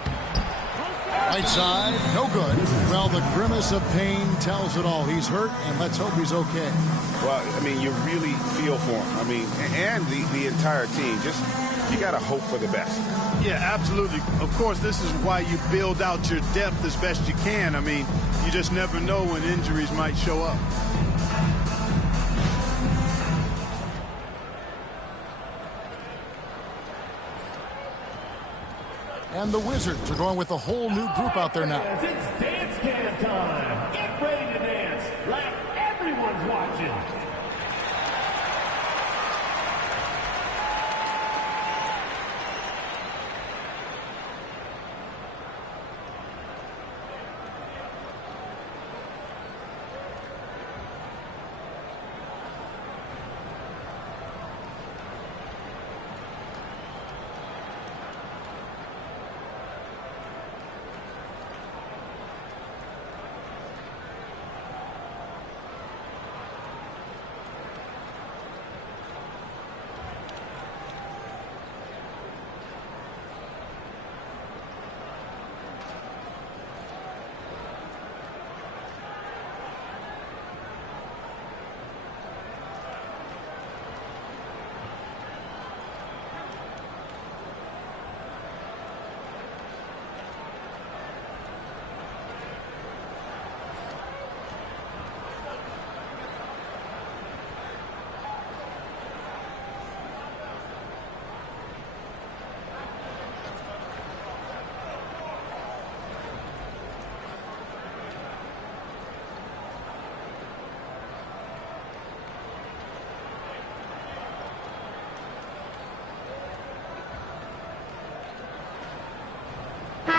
Right side, no good. Well, the grimace of pain tells it all. He's hurt, and let's hope he's okay. Well, I mean, you really feel for him. I mean, and the entire team. Just, you got to hope for the best. Yeah, absolutely. Of course, this is why you build out your depth as best you can. I mean, you just never know when injuries might show up. And the Wizards are going with a whole new group out there now. It's dance cam time. Get ready to dance like everyone's watching.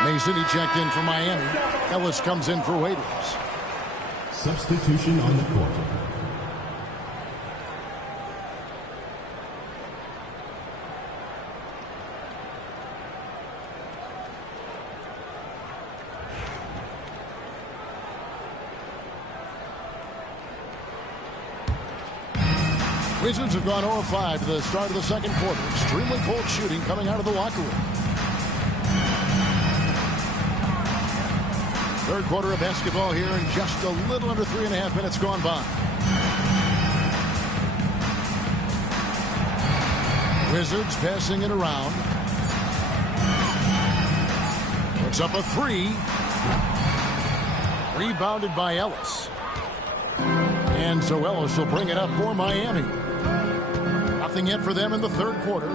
Mason, he checked in for Miami. Ellis comes in for Waiters. Substitution on the court. Wizards have gone 0-5 to the start of the second quarter. Extremely cold shooting coming out of the locker room. Third quarter of basketball here, and just a little under 3.5 minutes gone by. Wizards passing it around. Puts up a three. Rebounded by Ellis. And so Ellis will bring it up for Miami. Nothing yet for them in the third quarter.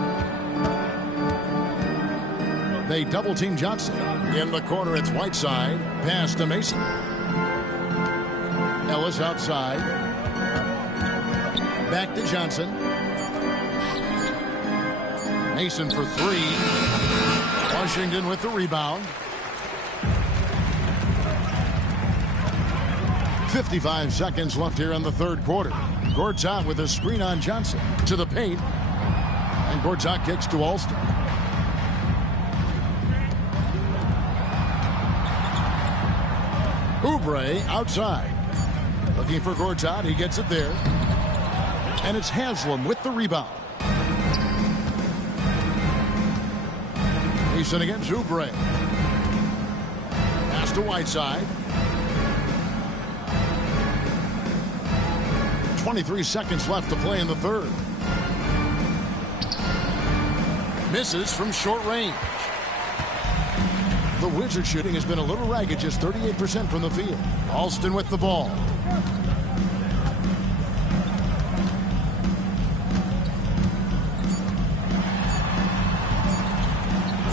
They double-team Johnson. In the corner, it's Whiteside. Pass to Mason. Ellis outside. Back to Johnson. Mason for three. Washington with the rebound. 55 seconds left here in the third quarter. Gortat with a screen on Johnson. To the paint. And Gortat kicks to Alston. Oubre outside. Looking for Gortat. He gets it there. And it's Haslam with the rebound. Mason against Oubre. Pass to Whiteside. 23 seconds left to play in the third. Misses from short range. The Wizard shooting has been a little ragged, just 38% from the field. Alston with the ball.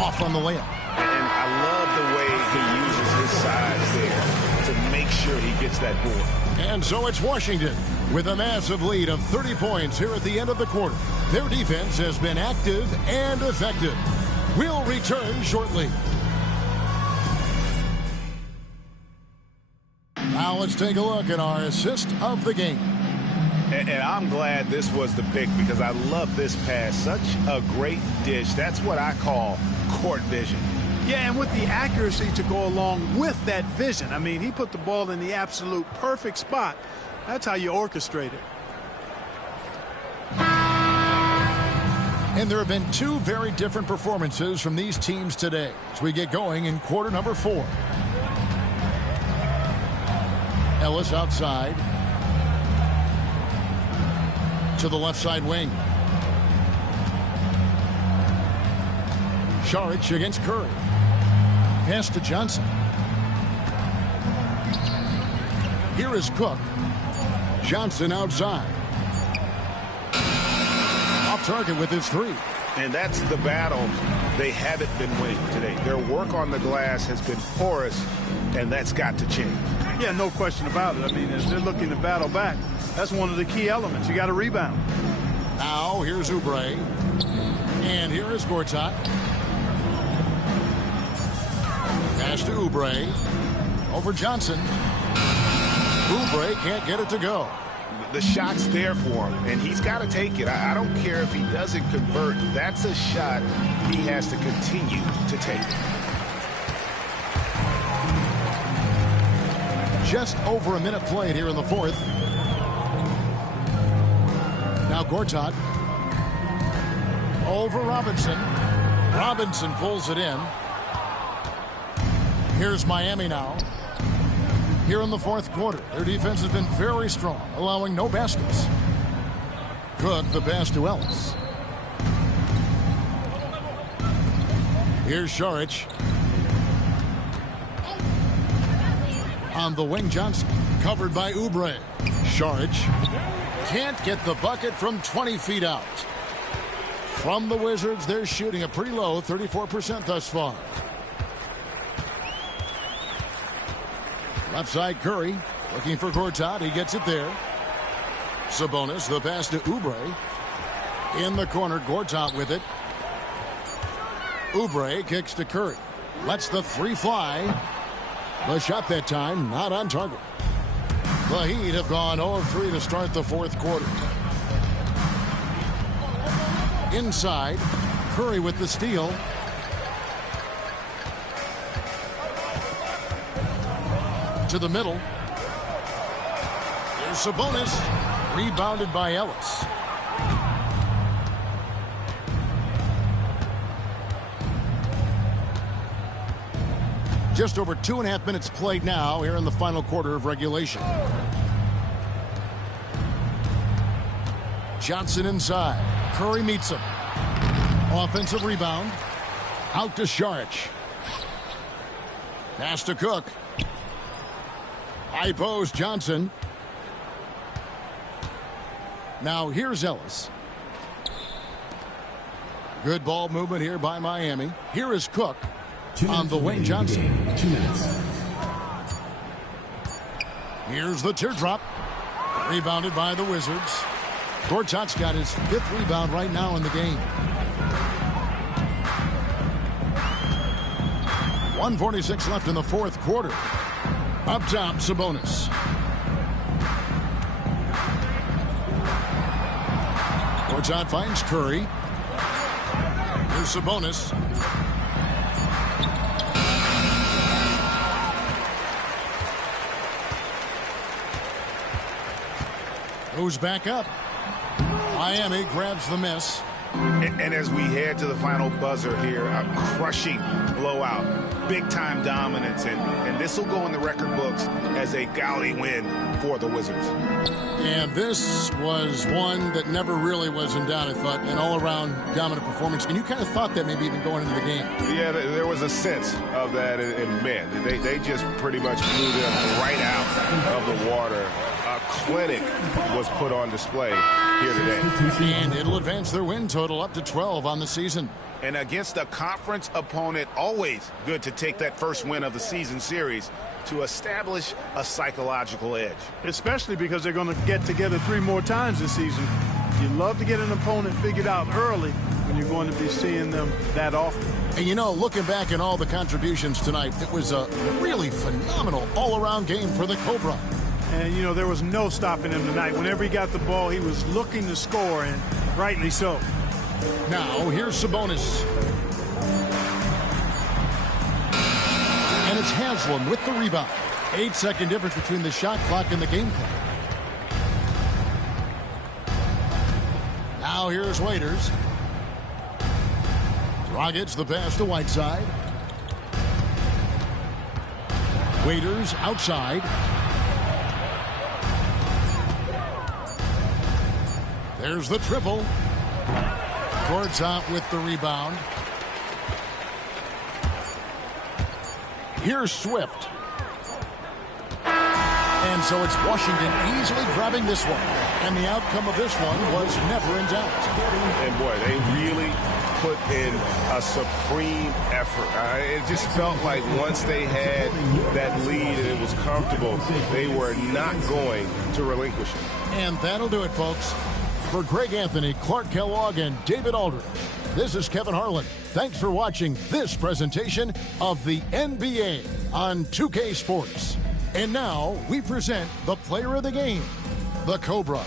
Off on the layup. And I love the way he uses his size there to make sure he gets that board. And so it's Washington with a massive lead of 30 points here at the end of the quarter. Their defense has been active and effective. We'll return shortly. Now let's take a look at our assist of the game. And I'm glad this was the pick because I love this pass. Such a great dish. That's what I call court vision. Yeah, and with the accuracy to go along with that vision. I mean, he put the ball in the absolute perfect spot. That's how you orchestrate it. And there have been two very different performances from these teams today as we get going in quarter number 4. Ellis outside to the left side wing. Saric against Curry. Pass to Johnson. Here is Cook. Johnson outside. Off target with his 3. And that's the battle they haven't been winning today. Their work on the glass has been porous, and that's got to change. Yeah, no question about it. I mean, as they're looking to battle back, that's one of the key elements. You got to rebound. Now, here's Oubre. And here is Gortat. Pass to Oubre. Over Johnson. Oubre can't get it to go. The shot's there for him, and he's got to take it. I don't care if he doesn't convert. That's a shot he has to continue to take. Just over a minute played here in the 4th. Now Gortat. Over Robinson. Robinson pulls it in. Here's Miami now. Here in the 4th quarter, their defense has been very strong, allowing no baskets. Cook, the pass to Ellis. Here's Saric. On the wing, Johnson. Covered by Oubre. Saric can't get the bucket from 20 feet out. From the Wizards, they're shooting a pretty low 34% thus far. Left side, Curry looking for Gortat. He gets it there. Sabonis, the pass to Oubre. In the corner, Gortat with it. Oubre kicks to Curry. Lets the 3 fly. The shot that time not on target. The Heat have gone 0 of 3 to start the 4th quarter. Inside, Curry with the steal. To the middle. There's Sabonis. Rebounded by Ellis. Just over 2.5 minutes played now here in the final quarter of regulation. Johnson inside. Curry meets him. Offensive rebound. Out to Saric. Pass to Cook. High post, Johnson. Now here's Ellis. Good ball movement here by Miami. Here is Cook. On the wing, Johnson. 2 minutes. Here's the teardrop. Rebounded by the Wizards. Gortat's got his 5th rebound right now in the game. 1:46 left in the 4th quarter. Up top, Sabonis. Gortat finds Curry. Here's Sabonis. Goes back up. Miami grabs the miss. And as we head to the final buzzer here, a crushing blowout, big-time dominance, and this will go in the record books as a gaudy win for the Wizards. And this was one that never really was in doubt, I thought, an all-around dominant performance. And you kind of thought that maybe even going into the game. Yeah, there was a sense of that, and man, they just pretty much blew them right out of the water. A clinic was put on display here today. And it'll advance their win total up to 12 on the season. And against a conference opponent, always good to take that first win of the season series to establish a psychological edge. Especially because they're going to get together 3 more times this season. You love to get an opponent figured out early when you're going to be seeing them that often. And you know, looking back at all the contributions tonight, it was a really phenomenal all-around game for the Cobra. And, you know, there was no stopping him tonight. Whenever he got the ball, he was looking to score, and rightly so. Now, here's Sabonis. And it's Haslam with the rebound. 8-second difference between the shot clock and the game clock. Now here's Waiters. Dragic the pass to Whiteside. Waiters outside. There's the triple. Court's out with the rebound. Here's Swift. And so it's Washington easily grabbing this one. And the outcome of this one was never in doubt. And boy, they really put in a supreme effort. It just felt like once they had that lead and it was comfortable, they were not going to relinquish it. And that'll do it, folks. For Greg Anthony, Clark Kellogg, and David Aldridge, this is Kevin Harlan. Thanks for watching this presentation of the NBA on 2K Sports. And now we present the player of the game, the Cobra.